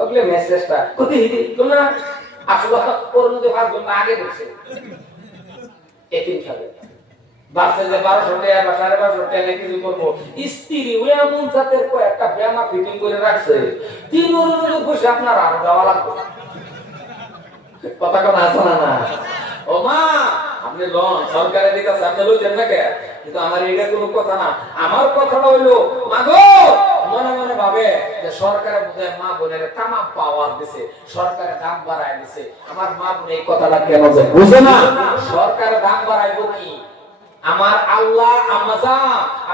ওগুলো মেসেজটা কোথায় হিদি তোমরা আসলে ওর মধ্যে 5 ঘন্টা আগে ঢুকছে এতিম খাবে বাসে যে 1200 টাকা বা 1250 টাকা কিছু করবো স্ত্রী ওই এমন জাতের একটা ব্যামা ফিটিং করে রাখছে 3 ওর বসে আপনার আর দেওয়া লাগবে কথা কথা আছে না ও মা আপনি লোন সরকারের দিকে আপনি লইছেন না কে কিন্তু আমার এটা কোনো কথা না আমার কথাটা হইলো মাগো মনে মনে ভাবে যে সরকারের বোধহয় মা বোনের তামাম পাওয়ার দিছে সরকারের দাম বাড়ায় দিছে আমার মা বোন এই কথাটা কেন যে বুঝে না সরকারের দাম বাড়াইবো কি আমার আল্লাহ আমাজা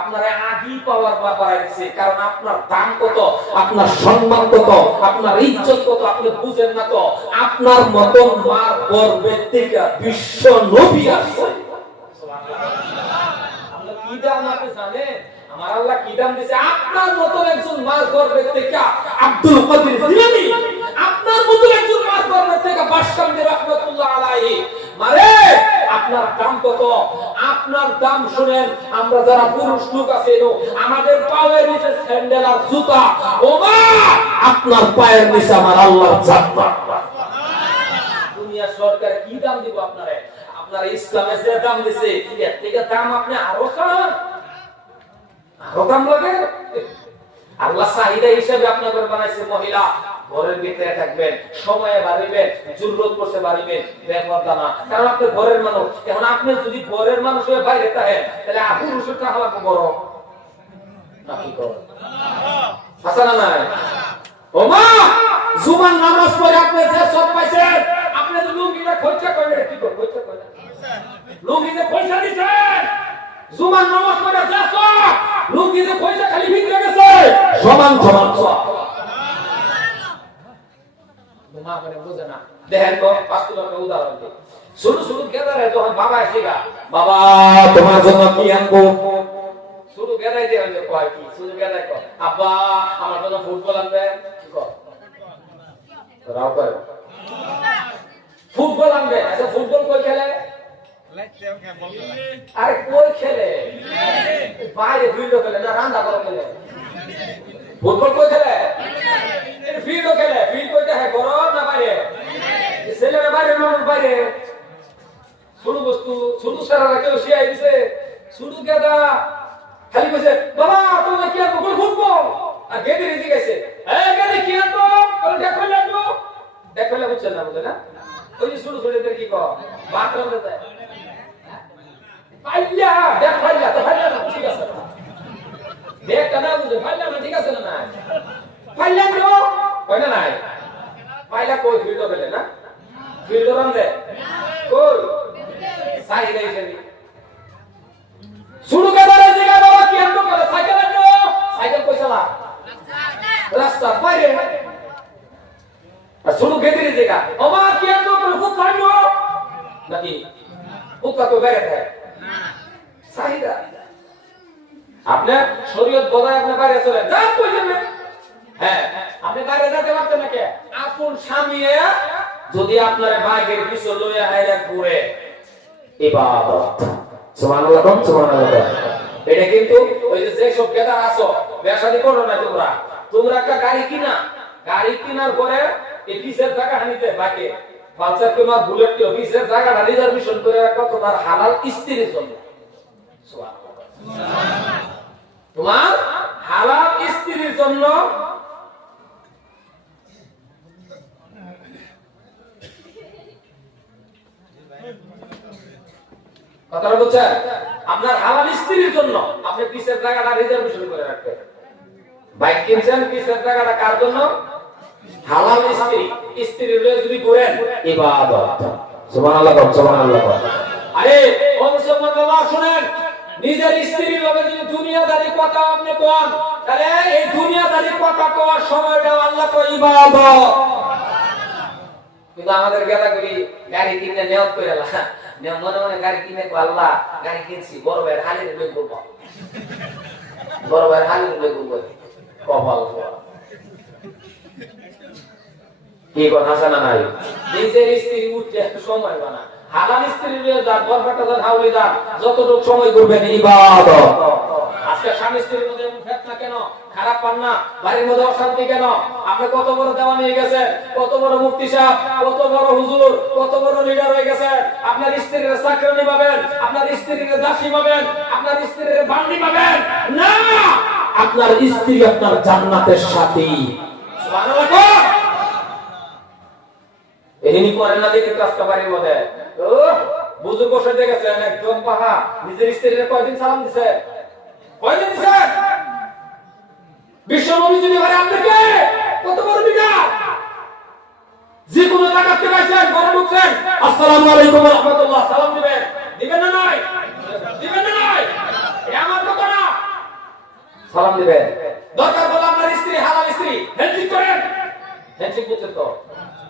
আপনারা আগেই পাওয়ার বাড়ায় দিছে কারণ আপনার দাম কত আপনার সম্মান কত আপনার ইজ্জত কত আপনি বুঝেন না তো আপনার মত মার গর্ভের থেকে বিশ্ব নবী আসছে সুবহানাল্লাহ কি দাম আপনি জানেন আমার আল্লাহ কি দাম দিয়েছে আপনার মত একজন মার গর্ভের থেকে আব্দুল কাদের জিলানী আপনার মত একজন মার গর্ভের থেকে বাশকান্দি রাহমাতুল্লাহ আলাইহি মারে আপনার দাম কত আপনার দাম শুনেন আমরা যারা পুরুষ লোক আছি আমাদের পায়ের নিচে স্যান্ডেল আর জুতা ওমা আপনার পায়ের নিচে আমার আল্লাহর জান্নাত সুবহানাল্লাহ দুনিয়া সরকার কি দাম দিব আপনারে আপনার ইসলামে যে দাম দিছে এর থেকে দাম আপনি আরো চান আরো দাম লাগে আল্লাহ চাহিদা হিসেবে আপনাকে বানাইছে মহিলা ঘরের ভিতরে থাকবেন সময়ে বাড়িবেন জরুরত পড়ছে বাড়িবেন ব্যবহার দানা কারণ আপনি ঘরের মানুষ এখন আপনি যদি ঘরের মানুষ হয়ে বাইরে থাকেন তাহলে পুরুষের টাকা লাগবে বড় না কি করে হাসা না নাই ও মা জুমার নামাজ পড়ে আপনি যে সব পাইছেন আপনি তো লুঙ্গিটা খরচা করেন কি করে খরচা করেন লুঙ্গিতে পয়সা দিছেন জুমার নামাজ পড়ে যে সব লুঙ্গিতে পয়সা খালি ভিতরে গেছে সমান সমান সব মা মানে বুঝে না দেখেন তো 5 টাকা উদাহরণ দিই শুরু শুরু গেদারে যখন বাবা এসেগা বাবা তোমার জন্য কি আনবো শুরু গেদাই দিয়ে যে কয় কি শুরু গেদাই কয় আব্বা আমার জন্য ফুটবল আনবে কি কয় রাও করে ফুটবল আনবে আচ্ছা ফুটবল কই খেলে আরে কই খেলে বাইরে ফিল্ড খেলে না রান্না করে খেলে ফুটবল কই খেলে ফিল্ড খেলে ফিল্ড কইতে হয় বড় না বাইরে ছেলেরা বাইরে না বাইরে শুরু বস্তু শুরু সারা কেউ শিয়াই দিছে শুরু গেদা খালি কইছে বাবা তুমি কি আনবো কই ফুটবল আর গেদি রেজি গেছে এই গেদি কি আনবো বল দেখো লাগবো দেখো লাগবো বুঝছেন না বুঝলেন না ওই যে শুরু ছেলেদের কি কয় বাথরুম দেয় পাইলা দেখ পাইলা তো পাইলা না ঠিক আছে দেখ কেন বুঝে পাইলা না ঠিক আছে না না পাইলা তো কই না নাই পাইলা কই ফিল্ড গেলে না ফিল্ড রান দে কই সাই দেইছে শুরু করে জায়গা বাবা কি আনবো করে সাইকেল আনবো সাইকেল কই চালা রাস্তা বাইরে আর শুরু গেদির জায়গা ওমা কি আনবো করে খুব খাইবো নাকি হুকা তো বাইরে থাকে সাইদা আপনি শরীয়ত বজায় আপনি বাইরে চলে যান কই যাবেন হ্যাঁ আপনি বাইরে যেতে পারতেন নাকি আপন স্বামী যদি আপনার ভাগের পিছনে লইয়া আইরা ঘুরে ইবাদত সুবহানাল্লাহ সুবহানাল্লাহ এটা কিন্তু ওই যে সব গেদার আসো ব্যবসায়ী করো না তোমরা একটা গাড়ি কিনার পরে এই পিছের টাকা হানিতে বাকি পালসার কিংবা বুলেট কি পিছের টাকাটা রিজার্ভেশন করে রাখো তোমার হালাল স্ত্রীর জন্য সুবহানাল্লাহ তোমার হালাল স্ত্রীর জন্য কথাটা বুঝছেন আপনার হালাল স্ত্রীর জন্য আপনি পিছের টাকাটা রিজার্ভেশন করে রাখবেন বাইক কিনছেন পিছের টাকাটা কার জন্য হালাল স্ত্রী লয়ে যদি করেন ইবাদত সুবহানাল্লাহ সুবহানাল্লাহ আরে ও মুসলমান বাবা শুনেন নিজের স্ত্রীর লগে যদি দুনিয়াদারি কথা আপনি কোন তাহলে এই দুনিয়াদারি কথা কোয়ার সময়টা আল্লাহ কো ইবাদত কিন্তু আমাদের গেলা করি গাড়ি কিনে নিয়ত করে না মনে মনে গাড়ি কিনে আল্লাহ গাড়ি কিনছি বড় ভাইয়ের হালির লই করব বড় ভাইয়ের হালির লই করব কপাল কি কথা জানা নাই নিজের স্ত্রী উঠতে সময় বানা হালাল স্ত্রী নিয়ে যা বরফাটা যা হাউলি যা যতটুকু সময় করবেন ইবাদত আজকে স্বামী স্ত্রীর মধ্যে ফেতনা কেন খারাপ পান না? বাড়ির মধ্যে অশান্তি কেন? আপনি কত বড় দেওয়া নিয়ে গেছেন, কত বড় মুফতি সাহেব, কত বড় হুজুর, কত বড় লিডার হয়ে গেছেন। আপনার স্ত্রীর চাকরানি পাবেন, আপনার স্ত্রীর দাসী পাবেন, আপনার স্ত্রীর বান্দি পাবেন না। আপনার স্ত্রী আপনার জান্নাতের সাথী। সুবহানাল্লাহ। এহিনি করেন না দেখে কাজটা বাড়ির মধ্যে। ও বুজুর্গ বসে দেখেছেন একদম পাহা নিজের স্ত্রীর কয়দিন সালাম দিছে? কয়দিন দিছে? বিশ্ব নবী যদি ঘরে আপনাকে কত বড় বিদাত। যে কোনো জায়গাতে পাইছেন ঘরে ঢুকছেন, আসসালামু আলাইকুম ওয়া রাহমাতুল্লাহ, সালাম দিবেন। দিবেন না নয়? দিবেন না নয়? এটা আমার কথা না। সালাম দিবেন। দরকার হলে আপনার স্ত্রী হালাল স্ত্রী হ্যান্ডশেক করেন। হ্যান্ডশেক করতে তো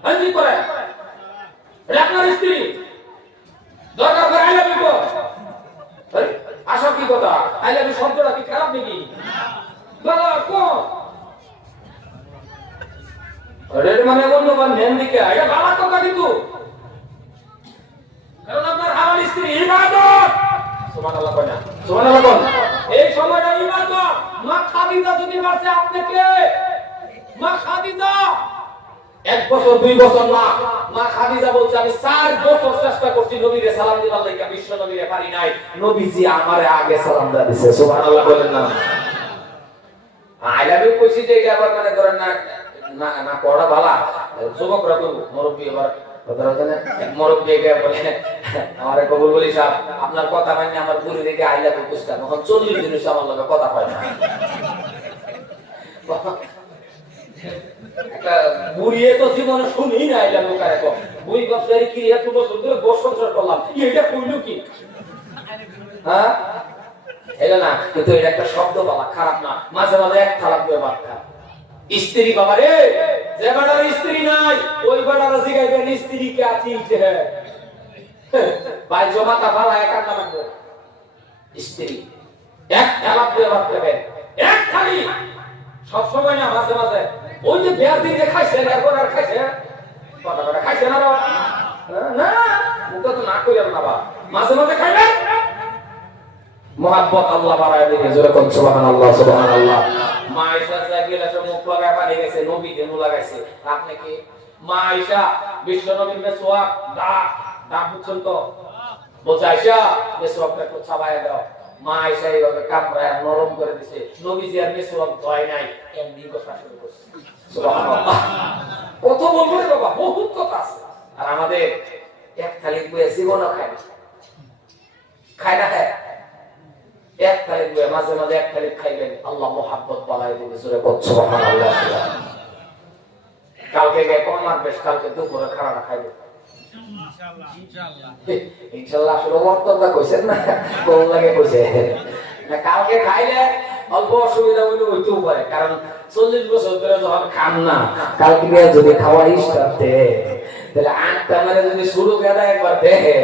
হ্যান্ডশেক করেন। এটা আপনার স্ত্রী। দরকার করে আই লাভ ইউ। আরে আশা কি কথা? আই লাভ ইউ শব্দটা কি খারাপ নাকি? বাবা কোন রেড মানে বলল বা নেন দিকে এটা বাবা কথা কিন্তু, কারণ আপনার হালাল স্ত্রী ইবাদত। সুবহানাল্লাহ কয় না? সুবহানাল্লাহ বল। এই সময়টা ইবাদত। মা খাদিজা যদি বলছে আপনাকে, মা খাদিজা 1 বছর 2 বছর না, মা খাদিজা বলছে আমি 4 বছর চেষ্টা করছি নবীরে সালাম দিবার লাগি, বিশ্ব নবীরে পারি নাই। নবীজি আমারে আগে সালাম দিয়েছে। সুবহানাল্লাহ বলেন না? আই লাভ ইউ কইছি যে এটা আবার মানে ধরেন না না না পড়া ভালো যুবকরা তো মুরব্বি আবার কথা জানেন মুরব্বি এগিয়ে বলে আমারে কবুল বলি সাহেব আপনার কথা মানে আমার বুড়ি দেখে আই লাভ ইউ কইছিলাম, এখন 40 দিন হইছে আমার লগে কথা হয় না। একটা বুড়িয়ে তো জীবনে শুনি না আই লাভ ইউ কারে কো বুই বছরে কি এত বছর ধরে বছর করলাম এটা কইলো কি? হ্যাঁ এটা না, কিন্তু এটা একটা শব্দ বাবা খারাপ না, মাঝে মাঝে এক খারাপ ব্যবহার খারাপ। স্ত্রী বাবা রে, যে বাড়ার স্ত্রী নাই ওই বাড়ার জিগাইবেন স্ত্রী কে আছি যে ভাই জমাতা ভাড়া একা না লাগবে। স্ত্রী এক খারাপ ব্যবহার করবেন, এক খালি সব সময় না, মাঝে মাঝে ওই যে বিয়ার দিনে খাইছে এরপর আর খাইছে কথা কথা খাইছে না না মুখ তো না কইলাম না বাবা, মাঝে মাঝে খাইবেন। মোহাব্বত আল্লাহ বাড়ায় দিবে, জোরে কোন সুবহানাল্লাহ সুবহানাল্লাহ। মা আয়েশা জাগিলা সব মুখ লাগায় পানি গেছে, নবী দেনু লাগাইছে। আপনি কি মা আয়েশা বিশ্ব নবীর মেসওয়াক দাগ দাগ বুঝছেন তো? বলছে আয়েশা মেসওয়াকটা একটু ছাবায়া দাও। মা আয়েশা এইভাবে কামড়ায় নরম করে দিছে, নবীজি আর মেসওয়াক ধয় নাই, এমনি কথা শুরু করছে। সুবহানাল্লাহ। কত বলবো রে বাবা, বহুত কথা আছে। আর আমাদের এক থালি বইয়ে জীবনও খায় না, খায় না খায় এক থালি বইয়ে মাঝে মাঝে এক থালি খাইবেন, আল্লাহ মুহাব্বত বাড়ায় দিবে, জোরে বল সুবহানাল্লাহ। কালকে গে কম মারবে, কালকে দুপুরে খানা খাইবে ইনশাআল্লাহ। ইনশাআল্লাহ আসলে ওয়াক্তটা কইছেন না, কোন লাগে কইছে না, কালকে খাইলে অল্প অসুবিধা হইতেও পারে, কারণ 40 বছর ধরে যখন খান না, কালকে যদি খাওয়া ইস্টাতে তাহলে 8টা মানে যদি শুরু করে একবার দেখে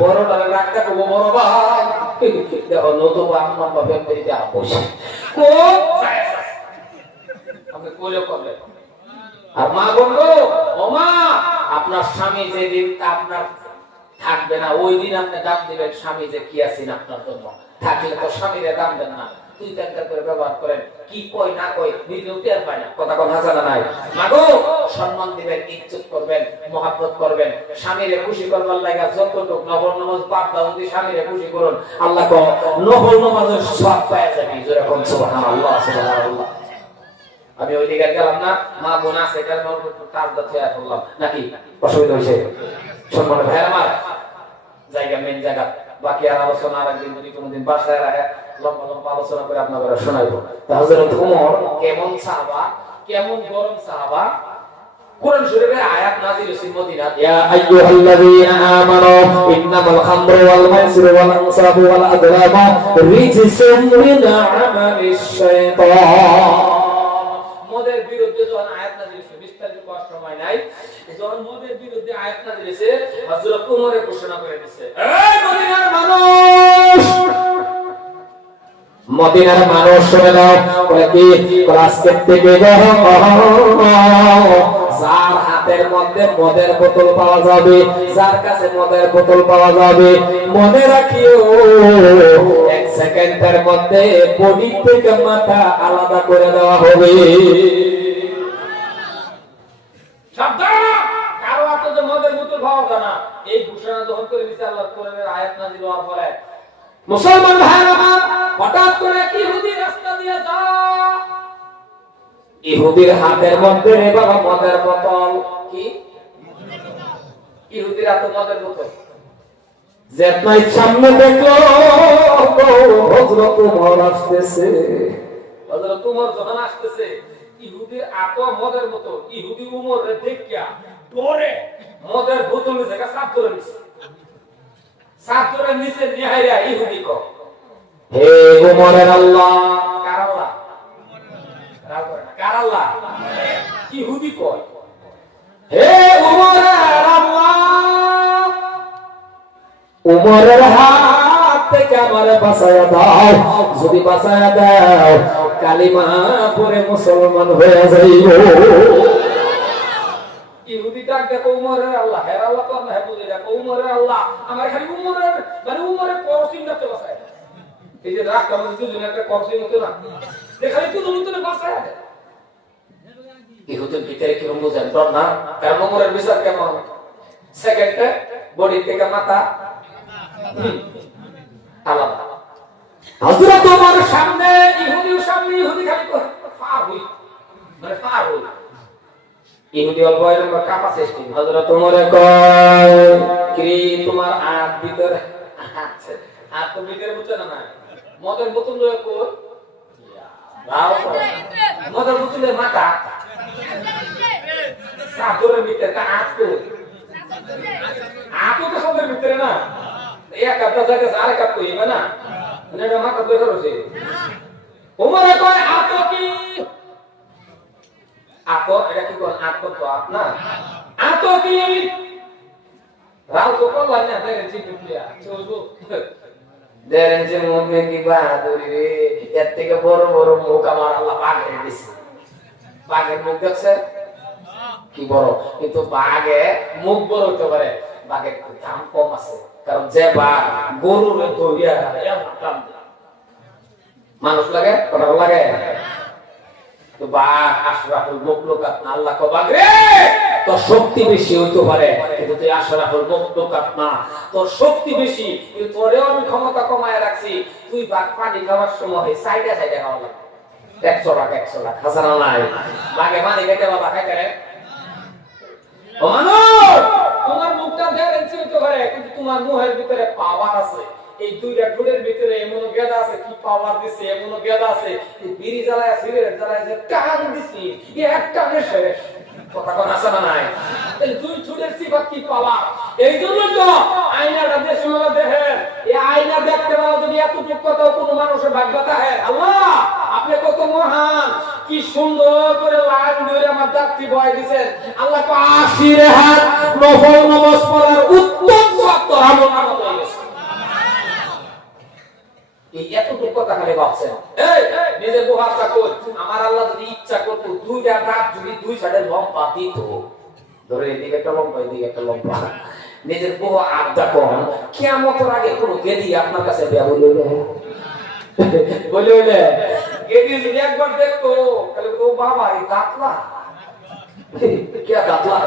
বড়টা রাখতে কো বড় ভাই দেখো নতুন আমার বাবা বেরিতে আপোষ কোন আপনি কইলে করবে। আর মা বললো ও মা আপনার স্বামী যেদিন আপনার থাকবে না ওই দিন আপনি দাম দিবেন স্বামী যে কি আছেন আপনার জন্য, থাকলে তো স্বামীরে দাম দেন না, দুই তিনটা করে ব্যবহার করেন, কি কই না কই নিজেও টের পায় না, কথা কোন হাসা নাই। মাগো সম্মান দিবেন, ইজ্জত করবেন, মহব্বত করবেন, স্বামীরে খুশি করবার লাগা যতটুক নফল নামাজ পাঠ দাও, যদি স্বামীরে খুশি করুন আল্লাহ কো নফল নামাজের সওয়াব পাওয়া যাবে, জোরে কোন সুবহানাল্লাহ সুবহানাল্লাহ। আমি ওই দিকে গেলাম না, মা বোন আছে কার মন কাজ দাতে করলাম নাকি অসুবিধা হইছে? সম্মান ভাই আমার জায়গা মেন জায়গা, বাকি আর আলোচনা আর একদিন যদি কোনোদিন বাসায় রাখে লম্বা লম্বা আলোচনা করে আপনাদের শোনাইবো। হযরত ওমর কেমন সাহাবা, কেমন গরম সাহাবা, কোরআন শরীফের আয়াত নাযিল হইছে মদিনাতে, ইয়া আইয়ুহাল্লাযীনা আমানু ইন্নামাল খামরু ওয়াল মাইসিরু ওয়াল আনসাবু ওয়াল আযলামু রিজসুম মিন আমালিশ শাইতান। মদের বিরুদ্ধে যখন আয়াত নাযিল হইছে, বিস্তারিত কষ্ট সময় নাই, যখন মদের বিরুদ্ধে আয়াত নাযিল হইছে হযরত ওমরে ঘোষণা করে দিয়েছে, এই মদিনার মানুষ, মদিনার মানুষ শুনে নাও, বলে কি আজকে থেকে যার হাতের মধ্যে মদের বোতল পাওয়া যাবে, যার কাছে মদের বোতল পাওয়া যাবে, মনে রাখিও এক সেকেন্ডের মধ্যে বডি থেকে মাথা আলাদা করে দেওয়া হবে। সাবধান, কারো এত যে মদের বোতল খাওয়া যায় না, এই ঘোষণা যখন করে দিয়েছে আল্লাহ কোরআনের আয়াত নাযিল হওয়ার পরে মুসলমান ভাইরা হঠাৎ করে ইহুদি রাস্তা দিয়ে যায়, ইহুদির হাতের মধ্যে রে বাবা মদের বোতল। কি ইহুদিরা তো মদের বোতল যেটাই সামনে দেখলো হযরত উমর আসতেছে। হযরত উমর যখন আসতেছে, ইহুদির আতো মদের বোতল, ইহুদি উমরে দেখিয়া পরে মদের বোতলের জায়গা সাফ করে দিছে। সাফ করে নিচে নিহাইরা ইহুদি কো, হে উমরের আল্লাহ। কার আল্লাহ? কার আল্লাহ? ইহুদি কয়, হে উমরের আল্লাহ, উমরের হাত থেকে আমারে বাঁচায়া দাও, যদি বাঁচায়া দাও কালিমা পড়ে মুসলমান হয়ে যাইব। ইহুদি ডাক দেখো উমরের আল্লাহ, হে আল্লাহ তো না, হে বুঝে দেখো উমরের আল্লাহ, আমার খালি উমরের মানে উমরের করসিন করতে বাঁচায়। এই যে রাখ আমাদের দুজনে একটা করসিন হতো না, দেখালি তো দুজনে বাঁচায়। ইহুদির ভিতরে কি রকম বুঝেন ডর না, কারণ উমরের বিচার কেমন, সেকেন্ডে বডি থেকে মাথা আলাদা। হযরত ওমরের সামনে ইহুদির সামনে ইহুদি খালি ফার হই, মানে ফার হই। ইহুদি অল্প এরকম কাপা সৃষ্টি। হযরত ওমরে কয়, কি তোমার হাত ভিতরে আছে, হাত তো ভিতরে বুঝছ না না, মদের বোতল লয়ে কই দাও, মদের বোতলের মাথা সাগরের ভিতরে তা হাত কই, হাত তো সবের ভিতরে না, এক আধা জায়গা আর কাট কইবে না, মানে এটা মাথা ধরে রয়েছে। ওমরে কয় আতো কি, আতো এটা কি কোন আতো তো আপনা আতো কি রাও তো করলা না, দেখেন চিন্তা চলবো দেখেন যে মুখে কি বাহাদুরি রে, এর থেকে বড় বড় মুখ আমার আল্লাহ বাঘের দিছে। বাঘের মুখ দেখছে কি বড়, কিন্তু বাঘে মুখ বড় হতে পারে, বাঘের দাম কম আছে, কারণ যে বাঘ গরুর দৌড়িয়া মানুষ লাগে কথা লাগে, তো বাঘ আশরাফুল মাখলুকাত না। আল্লাহ কো বাঘ রে তোর শক্তি বেশি হইতে পারে, কিন্তু তুই আশরাফুল মাখলুকাত না, তোর শক্তি বেশি, কিন্তু তোরেও আমি ক্ষমতা কমায় রাখছি। তুই বাঘ পানি খাওয়ার সময় সাইডে সাইডে খাওয়া লাগে, 100 লাখ হাজারা নাই, বাঘে পানি খেতে বাবা খাইতে রে। ও মানুষ, তোমার মুখটা দেখেন চিনতে পারে, কিন্তু তোমার মুখের ভিতরে পাওয়ার আছে। এই দুইটা ঠোঁটের ভিতরে এমন গেদা আছে, কি পাওয়ার দিছে, এমন গেদা আছে, এই বিড়ি জ্বালায় সিগারেট জ্বালায় যে টান দিছি, এক টানে শেষ। কথা কোন আছে না নাই? এই দুই ঠোঁটের সিফাত কি পাওয়ার। এই জন্য তো আয়নাটা দেশে মেলা দেখেন, এই আয়না দেখতে পাওয়া যদি এতটুকু কথা কোনো মানুষের ভাগ্য থাকে, আল্লাহ আপনি কত মহান, কি সুন্দর করে লাইন ধরে আমার দাঁতটি বয় দিয়েছেন। আল্লাহ কো 80 রেহাত নফল নামাজ পড়ার উত্তম সত্য আমল নামা হয়ে গেছে। এই এতটুকু কথা খালি ভাবছেন, এই নিজের বুহাতটা কই, আমার আল্লাহ যদি ইচ্ছা করত দুইটা দাঁত যদি দুই সাইডে লম্বা দিত, ধরে এদিকে একটা লম্বা এদিকে একটা লম্বা, নিজের বুহ আড্ডা কোন কিয়ামতের আগে কোনো গেদি আপনার কাছে দেয়া বলে গেদি যদি একবার দেখতো তাহলে ও বাবা এই দাঁতলা কে দাঁতলা,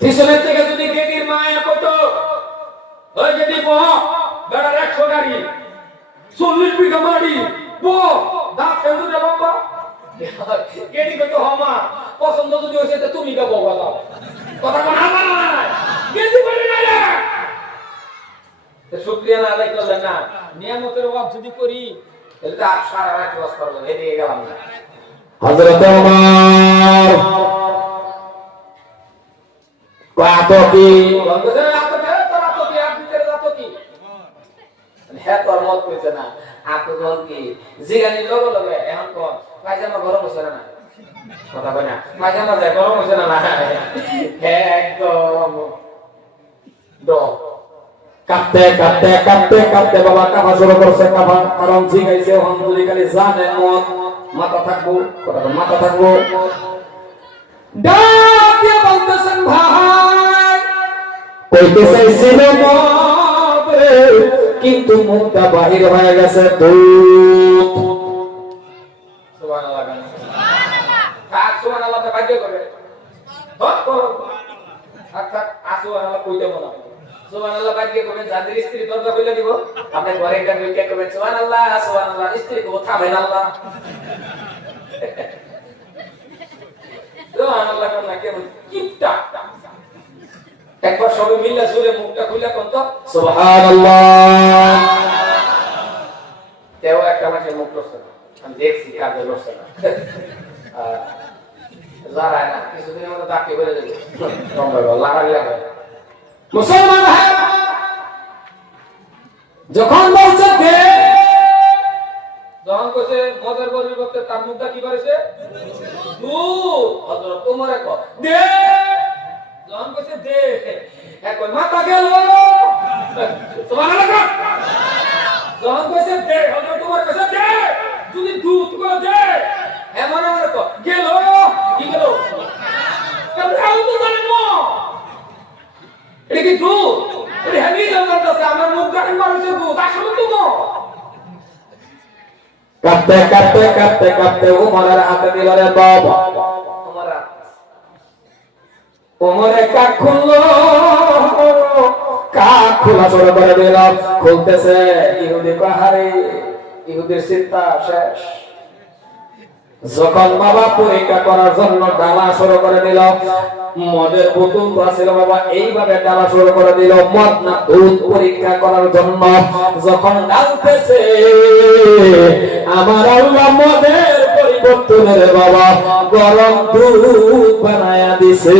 পিছনের থেকে যদি গেদির মায়া কত ওই গেদি বহ বেড়ার 100 গাড়ি 40 বিঘা মাটি বহ দাঁত কেন্দ্রে লম্বা গেদি কত হমা পছন্দ যদি হয়েছে তো তুমি গাবো দাও কথা কোন আমার নাই গেদি বলে না রে, তো শুকরিয়া না আদায় করলেন না, নিয়ামতের অভাব যদি করি তাহলে তো আর সারা রাত বাস করবো, এদিকে গেলাম না। হযরত ওমর আতো কি বলতেছেন, আতো কে তোর আতো কি আর ভিতরে আতো কি, হ্যাঁ তোর মত কইছে না, আতো বল কি জিগানি লগে লগে এখন কোন পায়জামা গরম হইছে না, কথা কই না পায়জামা যায় গরম হইছে না, একদম দো কাঁপতে কাঁপতে কাঁপতে কাঁপতে বাবা কাঁপা শুরু করছে, কাঁপা কারণ জিগাইছে হন্দুরি খালি জানে মত মাথা থাকবো, কথা মাথা থাকবো, ডাক দিয়ে বলতেছেন ভাই কইতে চাইছিল কিন্তু মুখটা বাহির হয়ে গেছে দুধ। সুবহানাল্লাহ থাক সুবহানাল্লাহ তে বাধ্য করে হক করো থাক থাক সুবহানাল্লাহ কইতে মনে সুবহানাল্লাহ বাধ্য করে যাদের স্ত্রী দরজা খুলে দিব আপনি ঘরে একটা কইতে করবেন সুবহানাল্লাহ সুবহানাল্লাহ স্ত্রী কো থামেন আল্লাহ সুবহানাল্লাহ কোন না কেমন কিপটা একবার সবাই মিলে সুরে মুখটা খুলে কোন তো সুবহানাল্লাহ। তেও একটা মাসে মুখ লসছে না আমি দেখছি কাজে লসছে না লড়াই না কিছুদিনের মধ্যে তাকে বলে দেবে লড়াই লাগে মুসলমান ভাই যখন বলছে দে, যখন কইছে মজার পরিবর্তে তার মুখটা কি করেছে দুধ হযরত ওমর কো দে যখন কইছে দে এখন মাথা গেল সুবহানাল্লাহ যখন কইছে দে হযরত ওমর কইছে দে যদি দুধ কো দে এমন আমার কো গেল কি গেল কেমন আউতো জানেন না এটা কি দুধ এটা হেভি জানতাছে আমার মুখ গাড়ি মারছে দুধ আসলে তো না কাঁপতে কাঁপতে কাঁপতে কাঁপতে উমরের হাতে দিল রে বাবা। উমরে কাক খুললো, কাক খোলা শুরু করে দিল, খুলতেছে ইহুদি পাহাড়ে, ইহুদির চিন্তা শেষ। যখন বাবা পরীক্ষা করার জন্য ডালা শুরু করে দিল, মদের বোতল আছিল বাবা এইভাবে ডালা শুরু করে দিল মদ না দুধ পরীক্ষা করার জন্য। যখন ডালতেছে আমার আল্লাহ মদের পরিবর্তনের বাবা গরম দুধ বানায়া দিছে।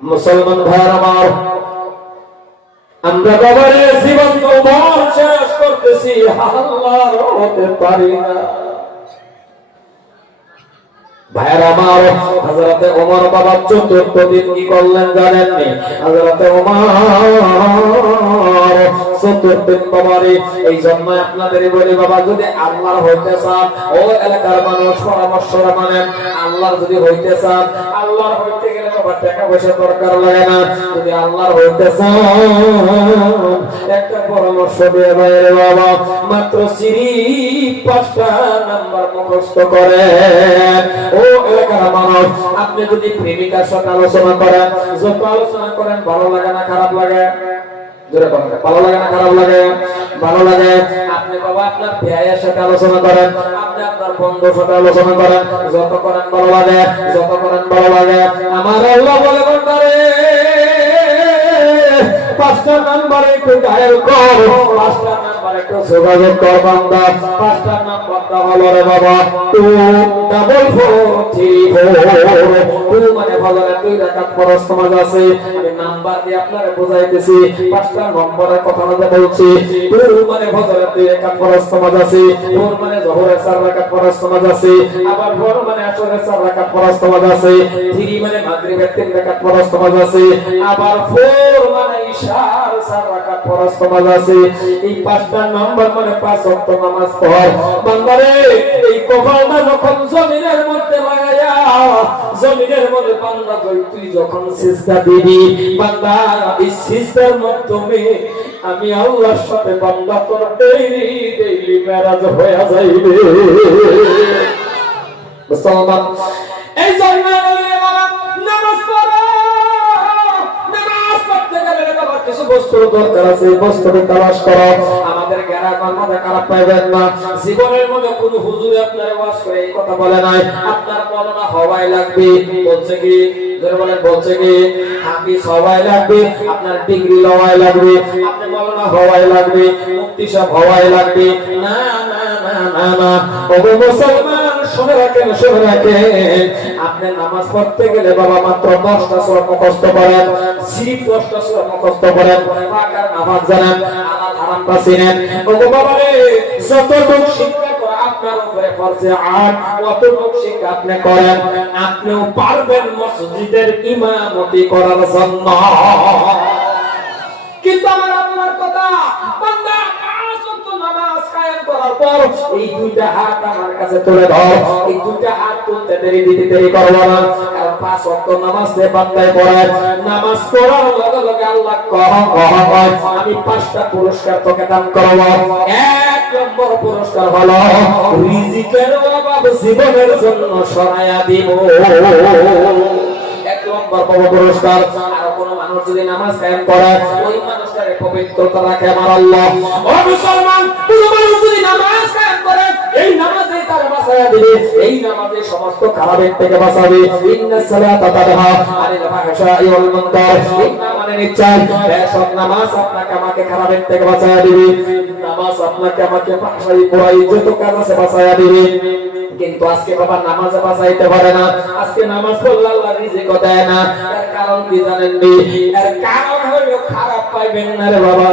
মুসলমান ভাই আমার, আমরা বাবার জীবন যৌবন শেষ করতেছি, আল্লাহর হতে পারি না। ভাইয়ের আমার, হযরতে ওমর বাবা চতুর্থ দিন কি করলেন জানেননি? হযরতে ওমর চতুর্থ দিন বাবারে, এই জন্য আপনাদের বলি বাবা, যদি আল্লাহর হইতে চান, ও এলাকার মানুষ পরামর্শ মানেন, আল্লাহর যদি হইতে চান, আল্লাহর হইতে গেলে বাবা টাকা পয়সা দরকার লাগে না। যদি আল্লাহর হইতে চান, একটা পরামর্শ দিয়ে বাইরে বাবা, মাত্র সিরিপ 5টা নাম্বার মুখস্থ করেন। ও এলাকার মানুষ, আপনি যদি প্রেমিকার সাথে আলোচনা করেন, যত আলোচনা করেন ভালো লাগে না খারাপ লাগে? ভালো লাগে না খারাপ লাগে? ভালো লাগে। আপনি বাবা আপনার ভাইয়ের সাথে আলোচনা করেন, আপনি আপনার বন্ধুর সাথে আলোচনা করেন, যত করেন ভালো লাগে, যত করেন ভালো লাগে। আমার আল্লাহ বলে বান্দারে 5টা নাম্বার একটু ডায়াল কর, 5টা নাম্বার একটু যোগাযোগ কর বান্দা। 5টা নাম্বারটা হলো রে বাবা 24434। 2 মানে ফজরের 2 রাকাত ফরজ নামাজ আছে। আমি নাম্বার দিয়ে আপনারে বোঝাইতেছি, 5টা নম্বরের কথা না বলছি। 2 মানে ফজরের 2 রাকাত ফরজ নামাজ আছে, 4 মানে যোহরের 4 রাকাত ফরজ নামাজ আছে, আবার 4 মানে আসরের 4 রাকাত ফরজ নামাজ আছে, 3 মানে মাগরিবের 3 রাকাত ফরজ নামাজ আছে, আবার 4 মানে ইশার 4 রাকাত ফরজ নামাজ আছে। এই 5টা নাম্বার মানে 5 ওয়াক্ত নামাজ পড় বান্দারে। এই কপালটা যখন জমিনের মধ্যে লাগায়া, জমিনের মধ্যে বান্দা তুই যখন সিজদা দিবি বান্দা, এই সিজদার মাধ্যমে আমি আল্লাহর সাথে বান্দা তোর ডেইলি মেরাজ হয়ে যাইবে মুসলমান। এই জন্য নামাজ পড়ো, নামাজ পড়তে গেলে বাবা কিছু বস্তুর দরকার আছে, বস্তুর তালাশ করো। আমাদের গ্রামের মধ্যে খারাপ পাইবেন না, জীবনের মধ্যে কোন হুজুর আপনার ওয়াজ করে এই কথা বলে নাই আপনার মৌলানা হওয়াই লাগবে। বলছে কি যারা বলেন, বলছে কি হাফিজ হওয়াই লাগবে, আপনার ডিগ্রি লওয়াই লাগবে, আপনি মৌলানা হওয়াই লাগবে, মুফতি সাহেব হওয়াই লাগবে? না না না না না। ও মুসলমান শুনে রাখেন, শুনে রাখেন। আপনি নামাজ পড়তে গেলে বাবা মাত্র 10টা সূরা মুখস্থ করেন, সিরিপ 10টা সূরা মুখস্থ করেন, পাকার নামাজ জানেন, হালাল হারামটা চিনেন। ওগো বাবা রে, যতটুকু শিক্ষা করা আপনার উপরে ফরজে আইন, অতটুকু শিক্ষা আপনি করেন, আপনিও পারবেন মসজিদের ইমামতি করার জন্য। কিন্তু আমার আপনার কথা, বান্দা 5 ওয়াক্ত নামাজ কায়েম করার পর এই দুইটা হাত আমার কাছে তুলে ধর, এই দুইটা হাত তুলতে দেরি করব না। কারণ 5 ওয়াক্ত নামাজ যে বান্দায় পড়ে, নামাজ পড়ার লগে লগে আল্লাহ কয় আমি 5টা পুরস্কার তোকে দান করব। 1 নম্বর পুরস্কার হলো রিজিকের অভাব জীবনের জন্য সরায়া দিব। 1 নম্বর পুরস্কার। আর কোন মানুষ যদি নামাজ কায়েম করে, ওই মানুষটাকে পবিত্রতা রাখে আমার আল্লাহ। ও মুসলমান, কোন মানুষ যদি নামাজ কায়েম করে, এই নামাজে তার বাঁচায়া দিবে, এই নামাজে সমস্ত খারাপের থেকে বাঁচাবে। ইন্নাস সালাতা তানহা আনিল ফাহশাই ওয়াল মুনকার। মানে নিশ্চয় বেশক নামাজ আপনাকে আমাকে খারাপের থেকে বাঁচায়া দিবে, নামাজ আপনাকে আমাকে ফাহশাই বুরাই যত কাজ আছে বাঁচায়া দিবে। কিন্তু আজকে বাবা নামাজে বাঁচাইতে পারে না। আজকে নামাজ পড়লে আল্লাহ রিজিক দেয় না। এর কারণ কি জানেন? এর কারণ হলো খারাপ পাইবেন না রে বাবা।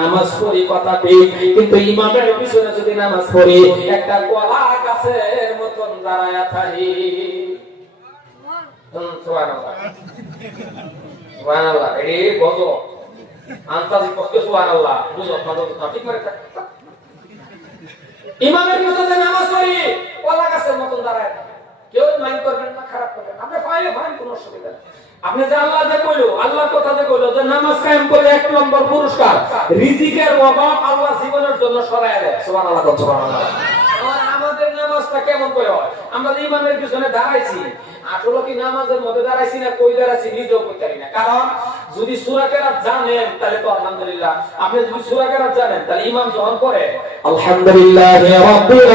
নামাজ পড়ি কথা ঠিক, কিন্তু ইমামের পিছনে যদি নামাজ পড়ি, একটা কলা গাছের মতন দাঁড়ায়া থাকি। সুবহানাল্লাহ, সুবহানাল্লাহ। এই গজব আন্তাজি পক্ষে সুবহানাল্লাহ। বুঝো কথা ঠিক করে থাক। ইমামের পিছনে নামাজ পড়ি, কলা গাছের মতন দাঁড়ায় থাকে। কেউ মাইন্ড করবেন না, খারাপ করবেন না। আপনি ফাইলে ফাইন, কোনো অসুবিধা নেই। আপনি যে আল্লাহ যে কইলো, আল্লাহর কথা যে কইলো যে নামাজ কায়েম করে 1 নম্বর পুরস্কার, রিজিকের অভাব আল্লাহ জীবনের জন্য সরায় দেয়। সুবহানাল্লাহ, সুবহানাল্লাহ। আমাদের নামাজটা কেমন করে হয়? আমরা ইমামের পিছনে দাঁড়াইছি, আসলে কি নামাজের মধ্যে দাঁড়াইছি না কই দাঁড়াইছি নিজেও কইতে পারি না। কারণ যদি সূরা কেরাত জানেন তাহলে তো আলহামদুলিল্লাহ, আপনি যদি সূরা কেরাত জানেন তাহলে ইমাম যখন পড়ে আলহামদুলিল্লাহি রাব্বিল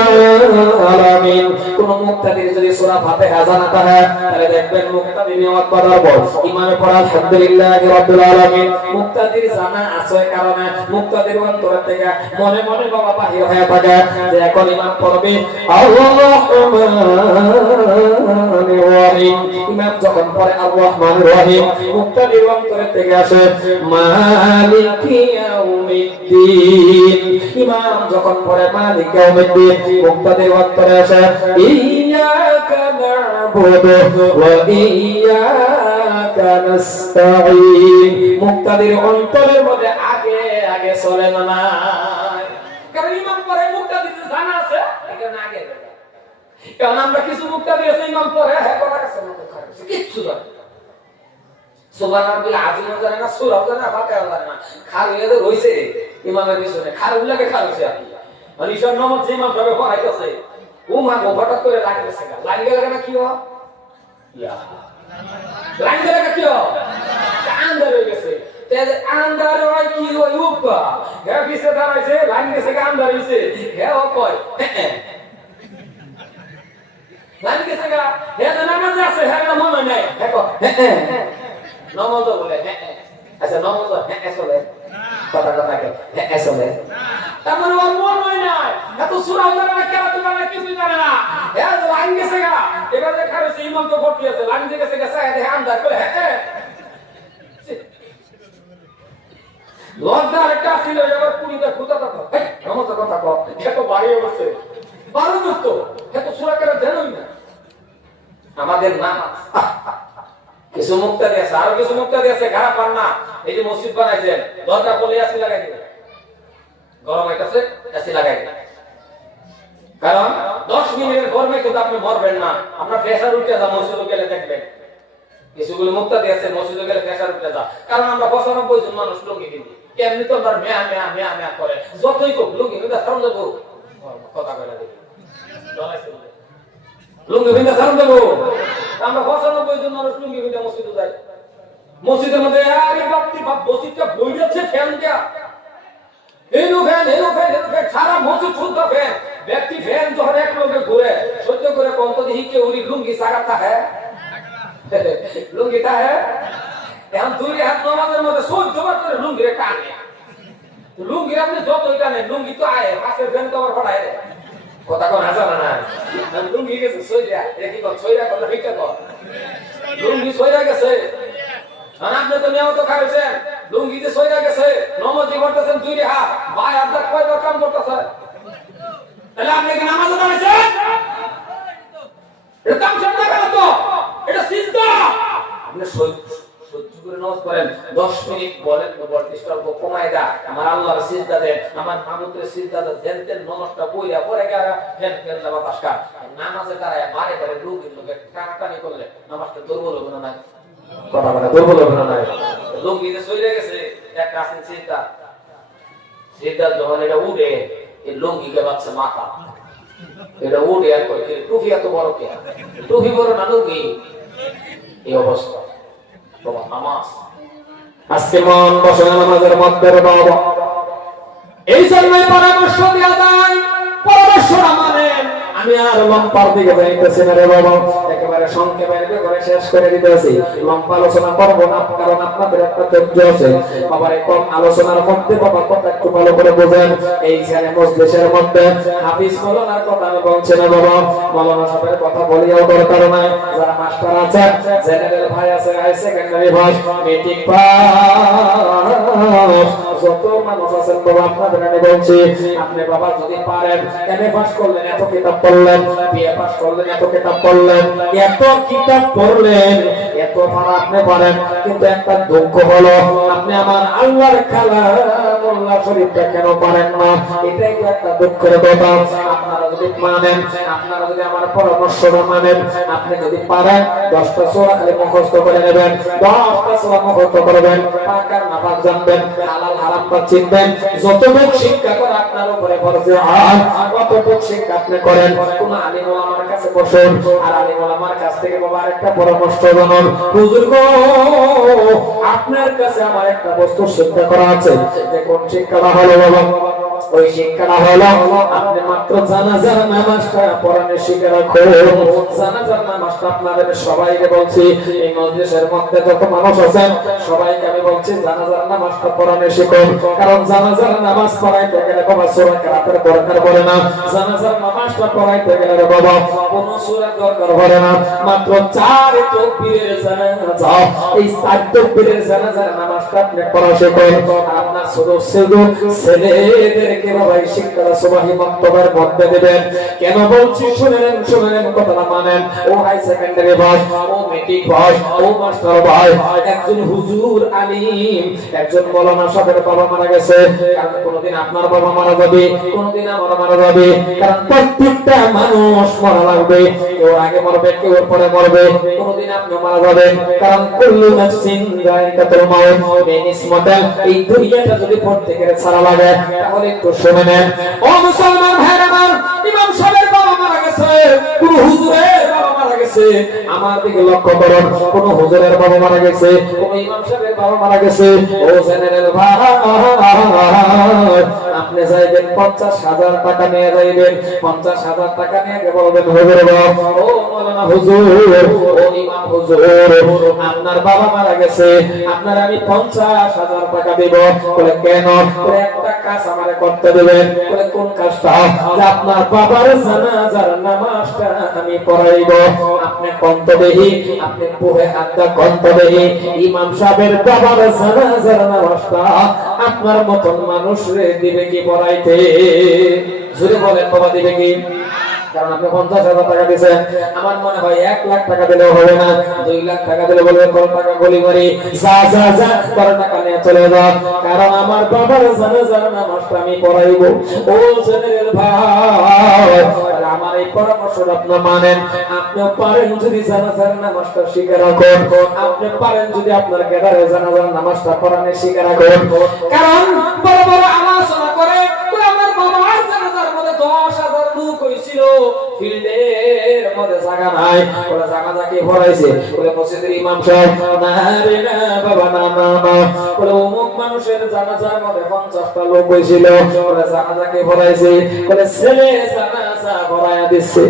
আলামিন, কোন মুক্তাদির যদি সূরা ফাতিহা জানাতে হয় তাহলে দেখবেন মুক্তাদি নিয়ত করার পর ইমামে পড়া আলহামদুলিল্লাহি রাব্বিল আলামিন, মুক্তাদির জানা আছে কারণে মুক্তাদির অন্তর থেকে মনে মনে বাবা বাহির হয়ে থাকে যে এখন ইমাম পড়বে আল্লাহুম্মানির রহিম। ইমাম যখন পড়ে আর রহমানির রহিম, মুক্তাদির অন্তর থেকে আসে মালিকি ইয়াউমিদ্দিন। ইমাম যখন পড়ে মালিকি ইয়াউমিদ্দিন, মুক্তাদির অন্তরে আসে ইয়্যাকা না'বুদু ওয়া ইয়্যাকা নাস্তাঈন। মুক্তাদির অন্তরের মধ্যে আগে আগে চলে না, কারণ ইমাম পড়ে মুক্তাদির জানা আছে এখানে আগে। কারণ আমরা কিছু মুক্তাদি আছে ইমাম পড়ে হ্যাঁ করা আছে মতো খারাপ কিচ্ছু জানে না, সুবহানাল্লাহ আজিম জানে না, সূরা জানে না, ফাতিহা জানে না, খালি এদের হইছে ইমামের পিছনে খারাপ লাগে খারাপছে। আপনি মানে ঈশ্বর নাম যে ইমাম ভাবে পড়াইতেছে ও মা হঠাৎ করে লাগতেছে, লাগে লাগে না কি হয় ইয়া লাগে লাগে কি হয় আন্দার হয়ে গেছে। তেজ আন্দার হয় কি হয় উপা হে পিছে দাঁড়াইছে লাইন গেছে আন্দার হইছে হে ও কয় লাইন গেছে গা হে নামাজ আছে হে না মনে নাই হে কো নামাজ বলে আচ্ছা নামাজ হ্যাঁ চলে কথা কথা কে হ্যাঁ চলে তার মানে ওর মন হয় না এত সূরা জানে না, কেরাত জানে না, কিছু জানে না। হে লাইন গেছে গা এবার দেখা যাচ্ছে ইমাম তো ভর্তি আছে, লাইন গেছে গেছে হে আন্দার কই হ্যাঁ লজ্জা একটা ছিল এবার পুরিতে খুদা কথা এই নামাজ কথা কও এত বাড়িয়ে বসে বারো মুক্ত এত সূরা কেরাত জানোই না। আমাদের নামাজ কিছু মুক্তাদি আছে, আরো কিছু মুক্তাদি আছে খারাপ পান না। এই যে মসজিদ বানাইছেন দরকার পড়লে আসি লাগাই দিবেন, গরম হইতাছে আসি লাগাই দিবেন, কারণ 10 মিনিটের গরমে কিন্তু আপনি মরবেন না। আপনার প্রেসার উঠে যা মসজিদে গেলে দেখবেন কিছুগুলো মুক্তাদি আছে মসজিদে গেলে প্রেসার উঠে যা, কারণ আমরা 95 জন মানুষ লুঙ্গি কিনি, এমনি তো আমরা মেয়া মেয়া মেয়া মেয়া করে যতই তো লুঙ্গি কিন্তু সারম দেবো কথা কইলা দেখি লুঙ্গি বিন্দা সারম দেবো। আমরা 95 জন মানুষ লুঙ্গি বিন্দা মসজিদে যাই, মসজিদের মধ্যে আরে বাপটি বাপ মসজিদটা বই যাচ্ছে ফ্যান দিয়া এনো ফ্যান সারা মসজিদ শুদ্ধ ফ্যান। ব্যক্তি ফ্যান যখন এক লোকে ঘুরে সহ্য করে কত দেখি কেউ লুঙ্গি সাগাতা হ্যাঁ লুঙ্গিটা হ্যাঁ এখন দুই হাত নামাজের মধ্যে সহ্য করে লুঙ্গিরে টানে, লুঙ্গির আপনি যতই টানেন লুঙ্গি তো আয় পাশের ফ্যান তো আবার ফটায় কথা কোন হাসা না লুঙ্গি গেছে সইরা কি কর সইরা কথা ঠিক কর লুঙ্গি সইরা গেছে আর আপনি তো নিয়ত খাইছেন লুঙ্গি যে সইরা গেছে নমাজি করতেছেন দুই হাত ভাই আপনার কয়বার কাম করতেছে তাহলে আপনি কি নামাজ পড়েছেন এটা কাম শেষ না কেন তো এটা সিজদা আপনি সহ্য করে নামাজ পড়েন 10 মিনিট বলেন তো বলতিস্টার কমায় দা আমার আল্লাহর সিজদা দেন আমার মাহবুবের সিজদা দেন দেন নমাজটা পড়িয়া পরে গিয়ে ফেন ফেন না বাতাসকা নামাজে দাঁড়ায় মারে করে রোগীর লোকে টানাটানি করলে নামাজটা দুর্বল হবে না কথা বলে দুর্বল হবে না লুঙ্গি যে সইরে গেছে একটা আছেন সিজদা যখন এটা উঠে এই লুঙ্গিকে বাচ্চা মাথা এটা উঠে আর কই টুপি এত বড় কে টুপি বড় না লুঙ্গি এই অবস্থা তোমার নামাজ আজকে মন বসে নামাজের মধ্যে বাবা এই জন্যই পরামর্শ দেয়া যায় পরামর্শ না মানেন আমি আর লম্পার দিকে যাইতেছি না রে বাবা একেবারে সংক্ষেপে করে শেষ করে দিতেছি লম্পা আলোচনা করব না কারণ আপনাদের একটা ধৈর্য আছে বাবার এই কম আলোচনার মধ্যে বাবা কথা একটু ভালো করে বোঝেন এই ছেলে মজলিসের মধ্যে হাফিজ মাওলানার কথা আমি বলছি না বাবা মাওলানা সাহেবের কথা বলিও দরকার নাই যারা মাস্টার আছেন জেনারেল ভাই আছে হাই সেকেন্ডারি ভাই মেট্রিক পাস যত মানুষ আছেন বাবা আপনাদের আমি বলছি আপনি বাবা যদি পারেন এমএ পাস করলেন এত কিতাব পড়লেন বিএ পাস করলেন এত কিতাব পড়লেন এত কিতাব পড়লেন এত পারা আপনি পারেন কিন্তু একটা দুঃখ হলো আপনি আমার আল্লাহর কালামুল্লাহ শরীফটা কেন পারেন না এটাই তো একটা দুঃখের কথা আপনারা যদি মানেন আপনারা যদি আমার পরামর্শটা মানেন আপনি যদি পারেন 10টা সূরা খালি মুখস্থ করে নেবেন 10টা সূরা মুখস্থ করবেন পাক আর নাপাক জানবেন হালাল হারামটা চিনবেন যতটুকু শিক্ষা করে আপনার উপরে ফরজে আইন ততটুকু শিক্ষা আপনি করেন কোন আলিম ওলামার কাছে বসুন আর আলিম ওলামার কাছ থেকে বাবা আরেকটা পরামর্শ জানুন হুজুর গো আপনার কাছে আমার একটা বস্তু শিক্ষা করা আছে যে কোন শিক্ষাটা হলো বাবা ওই শিক্ষাটা হলো আপনি মাত্র জানাজার নামাজটা পড়ানো শিখে রাখুন জানাজার নামাজটা আপনাদের সবাইকে বলছি এই মজলিসের মধ্যে যত মানুষ আছেন সবাইকে আমি বলছি জানাজার নামাজটা পড়ানো শিখুন কারণ জানাজার নামাজ পড়াইতে গেলে বাবা সূরা কেরাতের দরকার পড়ে না জানাজার নামাজটা পড়াইতে গেলে বাবা কোনো সূরার দরকার পড়ে না মাত্র 4 তাকবীরের জানাজা এই 4 তাকবীরের জানাজার নামাজটা আপনি পড়া শিখুন আর আপনার ছোট ছোট ছেলেদেরকে বাবা এই শিক্ষাটা সুবহানি মাক্তবার মধ্যে দিবেন কেন বলছি শুনেন কথাটা মানেন ও হাই সেকেন্ডারি ভাই ও মেট্রিক ভাই ও মাস্টার ভাই একজন হুজুর আলিম একজন মাওলানা সাহেবের বাবা মারা গেছে কারণ কোনদিন আপনার বাবা মারা যাবে কোনদিন আমার মারা যাবে কারণ প্রত্যেকটা মানুষ মারা লাগবে কেউ আগে মরবে কেউ পরে মরবে কোনদিন আপনি মারা যাবেন কারণ কুল্লু নাফসিন যায়কাতুল মাউত বেনিসমাতাল এই দুনিয়াটা যদি প্রত্যেকের ছাড়া লাগে তাহলে একটু শুনে নেন ও মুসলমান ভাইরা আমার ইমাম সাহেবের বাবা মারা গেছে কোন হুজুরের বাবা মারা গেছে আমার দিকে লক্ষ্য করুন কোন হুজুরের বাবা মারা গেছে কোন ইমাম সাহেবের বাবা মারা গেছে ও জেনারেল ভাই আপনি যাইবেন 50,000 টাকা নিয়ে যাইবেন 50,000 টাকা নিয়ে বলবেন হুজুর বাবা ও মাওলানা হুজুর ও ইমাম হুজুর আপনার বাবা মারা গেছে আপনার আমি 50,000 টাকা দেব বলে কেন বলে একটা কাজ আমারে করতে দিবেন বলে কোন কাজটা যে আপনার বাবার জানাজার নামাজটা আমি পড়াইব আপনি কন্তদেহি আপনি পোহে হাতটা কন্তদেহি ইমাম সাহেবের বাবার জানাজার নামাজটা আপনার মতন মানুষ রে দিবে কি পড়াইতে জোরে বলেন বাবা দিবে কি কারণ আপনি 50,000 টাকা দিয়েছেন আমার মনে হয় 1 লাখ টাকা দিলেও হবে না 2 লাখ টাকা দিলে বলবেন কত টাকা গলি মারি যা কত টাকা নিয়ে চলে যাও কারণ আমার বাবার জানাজার নামাজটা আমি পড়াইবো ও জেনারেল ভাই আমার এই পরামর্শটা আপনি মানেন আপনি পারেন যদি জানাজার নামাজটা শিখে রাখুন আপনি পারেন যদি আপনার গেদারে জানাজার নামাজটা পড়ানো শিখে রাখুন কারণ বড় বড় আলোচনা করে আমার বাবার জানাজার মধ্যে 10,000 লোক হইছিল ফিল্ডের মধ্যে জায়গা নাই ওরা জায়গা যাকে ভরাইছে বলে মসজিদের ইমাম সাহেব না রে না বাবা না না না বলে অমুক মানুষের জানাজার মধ্যে 50টা লোক হইছিল ওরা জায়গা যাকে ভরাইছে বলে ছেলে জানাজা ভরায়া দিচ্ছে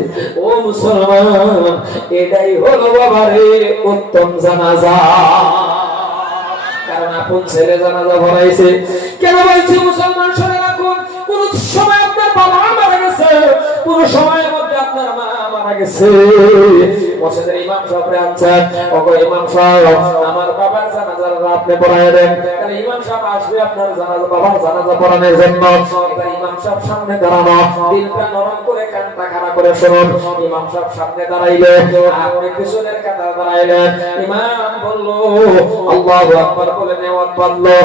ও মুসলমান এটাই হলো বাবারে উত্তম জানাজা কারণ আপন ছেলে জানাজা ভরাইছে কেন বলছি মুসলমান শুনে রাখুন কোন সময় আপনার বাবা মারা গেছে কোন সময়ের মধ্যে আপনার মা মারা গেছে, মসজিদের ইমাম সাহেবরে আনছেন, ওগো ইমাম সাহেব আমার বাবার জানাজার আপনি পড়ায় দেন। তাহলে ইমাম সাহেব আসবে আপনার জানাজা, বাবার জানাজা পড়ানোর জন্য। এবার ইমাম সাহেব সামনে দাঁড়ানো, দিলটা নরম করে কানটা খাড়া করে শুনুন। ইমাম সাহেব সামনে দাঁড়াইলে আপনি পিছনের কাতারে দাঁড়াইলেন। ইমাম বললো আল্লাহু আকবার বলে নেওয়াজ পড়লো।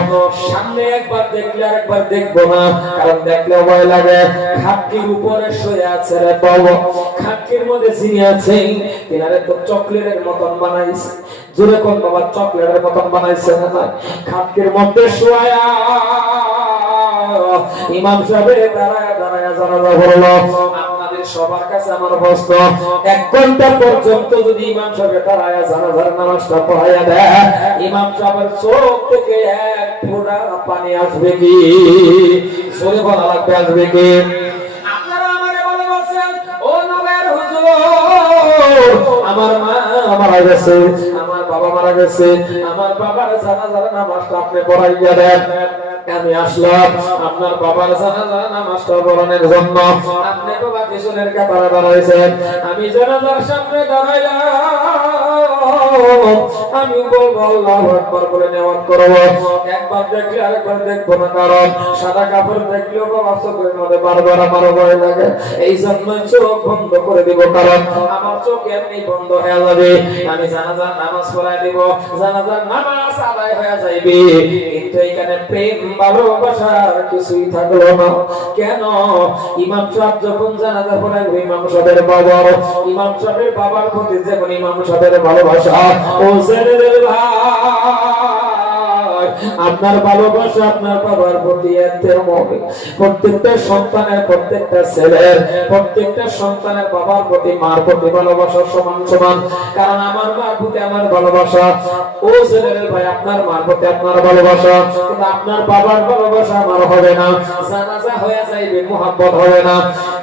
সামনে একবার দেখলে আরেকবার দেখবো না, কারণ দেখলে ভয় লাগে। খাটকির উপরে শুয়ে আছে রে বাবা, খাটকির মধ্যে যিনি আছেন তিনারে তো চকলেটের মতন বানাইছে। জোরে কোন বাবা, চকলেটের মতন বানাইছে না? খাটকির মধ্যে শুয়া ইমাম সাহেব দাঁড়ায় দাঁড়ায় জানাজা পড়লো। আপনাদের সবার কাছে আমার প্রশ্ন, 1 ঘন্টা পর্যন্ত যদি ইমাম সাহেব দাঁড়ায় জানাজার নামাজটা পড়াইয়া দেয়, ইমাম সাহেবের চোখ থেকে 1 ফোঁটা পানি আসবে কি? জোরে বলা লাগবে, আসবে কি? আপনারা আমারে বলে বলছেন ও নবের হুজুর আমার মা মারা গেছে, আমার বাবা মারা গেছে, আমার বাবার জানাজার নামাজটা আপনি পড়াইয়া দেন। আমি আসলাম আপনার বাবার জানাজার নামাজটা পড়ানোর জন্য। আপনি বাবা পিছনের কাতারে দাঁড়াইছেন, আমি জানাজার সামনে দাঁড়াইলাম। আমি বলবো আল্লাহু আকবার বলে নেওয়াজ করব। একবার দেখলে আরেকবার দেখবো না, কারণ সাদা কাপড় দেখলেও বাবা চোখের মধ্যে বারবার আমার ভয় লাগে। এই জন্য চোখ বন্ধ করে দিব, কারণ আমার চোখ এমনি বন্ধ হয়ে যাবে। আমি জানাজার নামাজ পড়াই দিব, জানাজার নামাজ আদায় হয়ে যাইবে, কিন্তু এখানে প্রেম ভালোবাসার কিছুই থাকলো না। কেন? ইমাম সাহেব যখন জানাজা পড়াইবে, ইমাম সাহেবের বাবার, ইমাম সাহেবের বাবার প্রতি যেমন ইমাম সাহেবের ভালোবাসা, ও জেনারেল ভাই আপনার ভালোবাসা আপনার বাবার প্রতি তেমন। প্রত্যেকটা সন্তানের, প্রত্যেকটা ছেলের, প্রত্যেকটা সন্তানের বাবার প্রতি মার প্রতি ভালোবাসা সমান সমান। কারণ আমার মার প্রতি আমার ভালোবাসা, ও জেনারেল ভাই আপনার মার প্রতি আপনার ভালোবাসা, কিন্তু আপনার বাবার ভালোবাসা আমার হবে না। জানাজা হয়ে যাইবে, মোহাব্বত হবে না।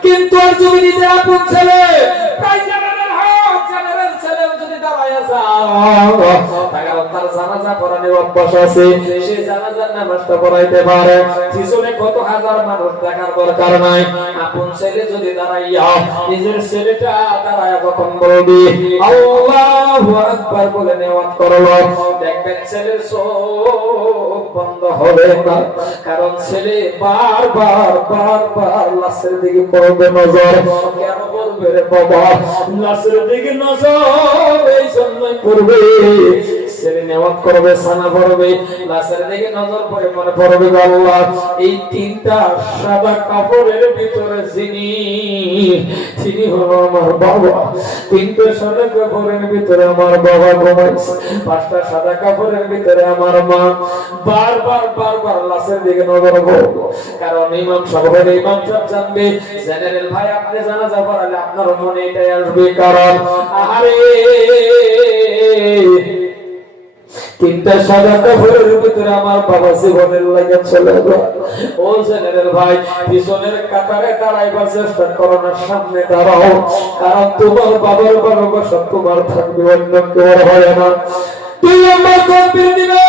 কিন্তু আর যদি নিজের আপন ছেলে, তাই জেনারেল হোক, জেনারেল ছেলে যদি দাঁড়ায় যাও, তার জানাজা পড়ানোর অভ্যাস আছে, সে জানাজার নামাজটা পড়াইতে পারে। পিছনে কত হাজার মানুষ দেখার দরকার নাই। আপন ছেলে যদি দাঁড়াইয়া, নিজের ছেলেটা দাঁড়ায় তখন বলবি আল্লাহু আকবার বলে নেওয়াজ করলো, দেখবেন ছেলের চোখ বন্ধ হবে না। কারণ ছেলে বারবার বারবার লাশের দিকে পড়বে নজর। কেন বলবে রে বাবা? লাশের দিকে নজর এই জন্যই পড়বে, ছেলে নেওয়াজ করবে, সানা পড়বে, লাশের দিকে নজর পড়ে মনে পড়বে আল্লাহ এই 3টা সাদা কাপড়ের ভিতরে তিনি হলো আমার বাবা। 3টা সাদা কাপড়ের ভিতরে আমার বাবা ঘুমাইছে, 5টা সাদা কাপড়ের ভিতরে আমার মা। বারবার বারবার লাশের দিকে নজর পড়বে, কারণ ইমাম সাহেব জানবে জেনারেল ভাই আপনি জানাজা পড়ালে আপনার মনে এটাই আসবে, কারণ আহারে 3টা সাদা কাপড়ের ভিতরে আমার বাবা জীবনের লাগে চলে গেল। ও জেনারেল ভাই পিছনের কাতারে দাঁড়াইবার চেষ্টা করো না, সামনে দাঁড়াও, কারণ তোমার বাবার ভালোবাসা তোমার থাকবে, অন্য কেউ হয় না। 2 নম্বর তাকবীর দিবে,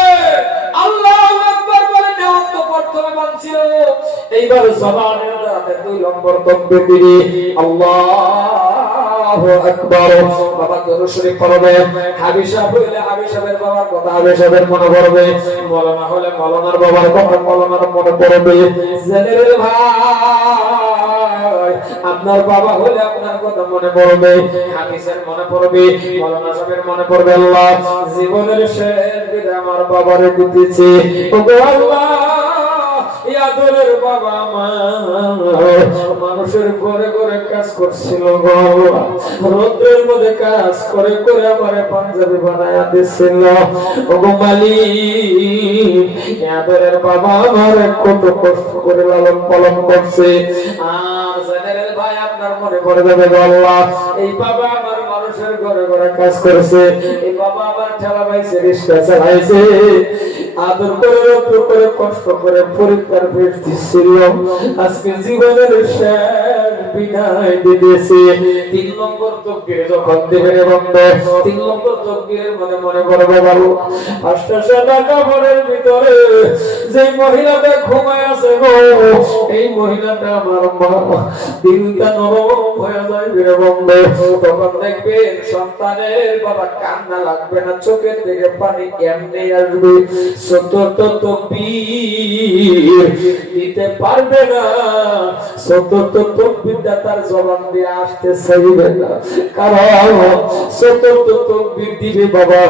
আল্লাহু আকবার বলে নেওয়াজ তো প্রথমে বানছিল, এইবার জবানের দাঁড়াতে 2 নম্বর তাকবীর দিবি আল্লাহু আকবার। বাবা দরুদ শরীফ পড়বে, হাবিব সাহেব হইলে হাবিব সাহেবের বাবার কথা হাবিব সাহেবের মনে পড়বে, মাওলানা হলে মাওলানার বাবার কথা মাওলানার মনে পড়বে। জেনারেল ভাই আপনার বাবা হলে আপনার কথা মনে পড়বে, হাফিজের মনে পড়বে, মাওলানা সাহেবের মনে পড়বে। আল্লাহ জীবনের শেষ বিদায় আমার বাবারে দিতেছি, ওগো আল্লাহ ইয়াদুলের বাবা মা মানুষের ঘরে ঘরে কাজ করছিল, রোদের মধ্যে কাজ করে করে আমারে পাঞ্জাবি বানায় দিছিল। ওগো মালিক ইয়াদুলের বাবা আমার কত কষ্ট করে লালন পালন করছে, আর জেনারেল ভাই আপনার মনে পড়ে যাবে আল্লাহ এই বাবা আমার মানুষের ঘরে ঘরে কাজ করেছে, এই বাবা আমার ঠেলা পাইছে, রিক্সা চালাইছে, আদর করে রক্ত করে কষ্ট করে পরীক্ষার পেট দিচ্ছিল, আজকে জীবনের শেষ বিদায় দিতেছে। 3 নম্বর তকবীর যখন দেবেন বন্ধ, 3 নম্বর তকবীরের মনে মনে করবে বাবু 500 টাকা ভরের ভিতরে যে মহিলাটা ঘুমায় আছে গো, এই মহিলাটা আমার মা। দিলটা নরম হয়ে যায় রে বন্ধ। তখন দেখবেন সন্তানের বাবা কান্না লাগবে না, চোখের থেকে পানি এমনি আসবে। চতুর্থ তকবীর দিতে পারবে না, চতুর্থ তকবীরটা তার জবান দিয়ে আসতে চাইবে না, কারণ চতুর্থ তকবীর দিবে বাবা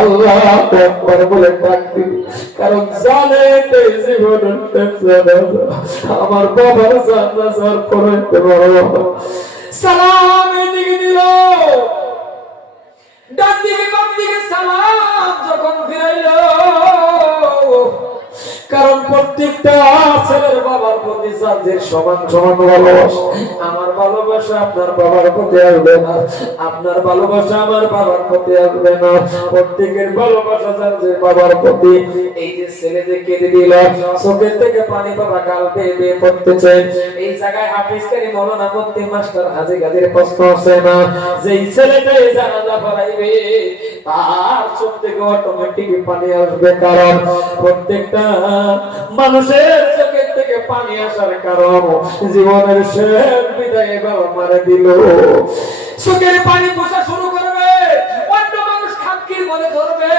আল্লাহু আকবার বলে ডাক দিবে, কারণ জানে এই জীবনের আমার বাবার জানাজার পরে সালাম এদিকে দিল, ডান দিকে বাম দিকে সালাম যখন ফিরাইল, কারণ প্রত্যেকটা ছেলের বাবার প্রতি যাদের সমান সমান ভালোবাসা, আমার ভালোবাসা আপনার বাবার প্রতি আসবে না, আপনার ভালোবাসা আমার বাবার প্রতি আসবে না, প্রত্যেকের ভালোবাসা যাদের বাবার প্রতি। এই যে ছেলে যে কেঁদে দিল, চোখের থেকে পানি বাবা গাল বেয়ে বেয়ে পড়তেছে, এই জায়গায় হাফিজ কারী মাওলানা মুফতি মাস্টার হাজী গাজীর প্রশ্ন আছে না, যে ছেলেটাই জানাজা পড়াইবে তার চোখ থেকে অটোমেটিক পানি আসবে, কারণ প্রত্যেকটা মানুষের চোখের থেকে পানি আসার কারণ জীবনের শেষ বিদায় বাবা মারা দিল। চোখের পানি পোষা শুরু করবে, অন্য মানুষ খামকির মনে ধরবে,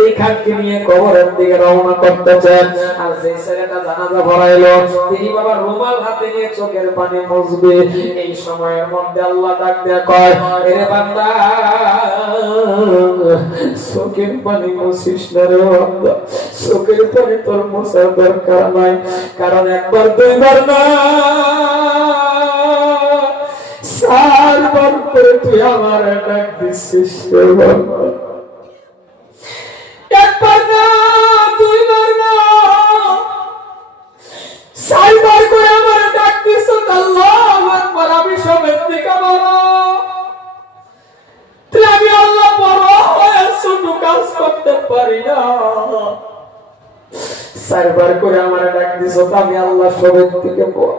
এই খামকি নিয়ে কবরের দিকে রওনা করতেছেন। আর যে ছেলেটা জানাজা পড়াইলো তিনি বাবা রুমাল হাতে নিয়ে চোখের পানি মুছবে। এই সময়ের মধ্যে আল্লাহ ডাক দিয়ে কয়, এরে বান্দা চোখের পানি মুছিস না রে বান্দা, চোখের পানি তোর মোছার দরকার নাই, কারণ একবার দুইবার না 4 বার করে তুই আমার ডাক দিচ্ছিস রে বান্দা, একবার না 2 বার না 4 বার করে আমার ডাক দিচ্ছ। আল্লাহু আকবার, আমি সবের দিকে বলো আমি আল্লাহ বড় হয়ে ছোট কাজ করতে পারি না, 4 বার করে আমার ডাক দিছ, আমি আল্লাহ সবের দিকে বড়,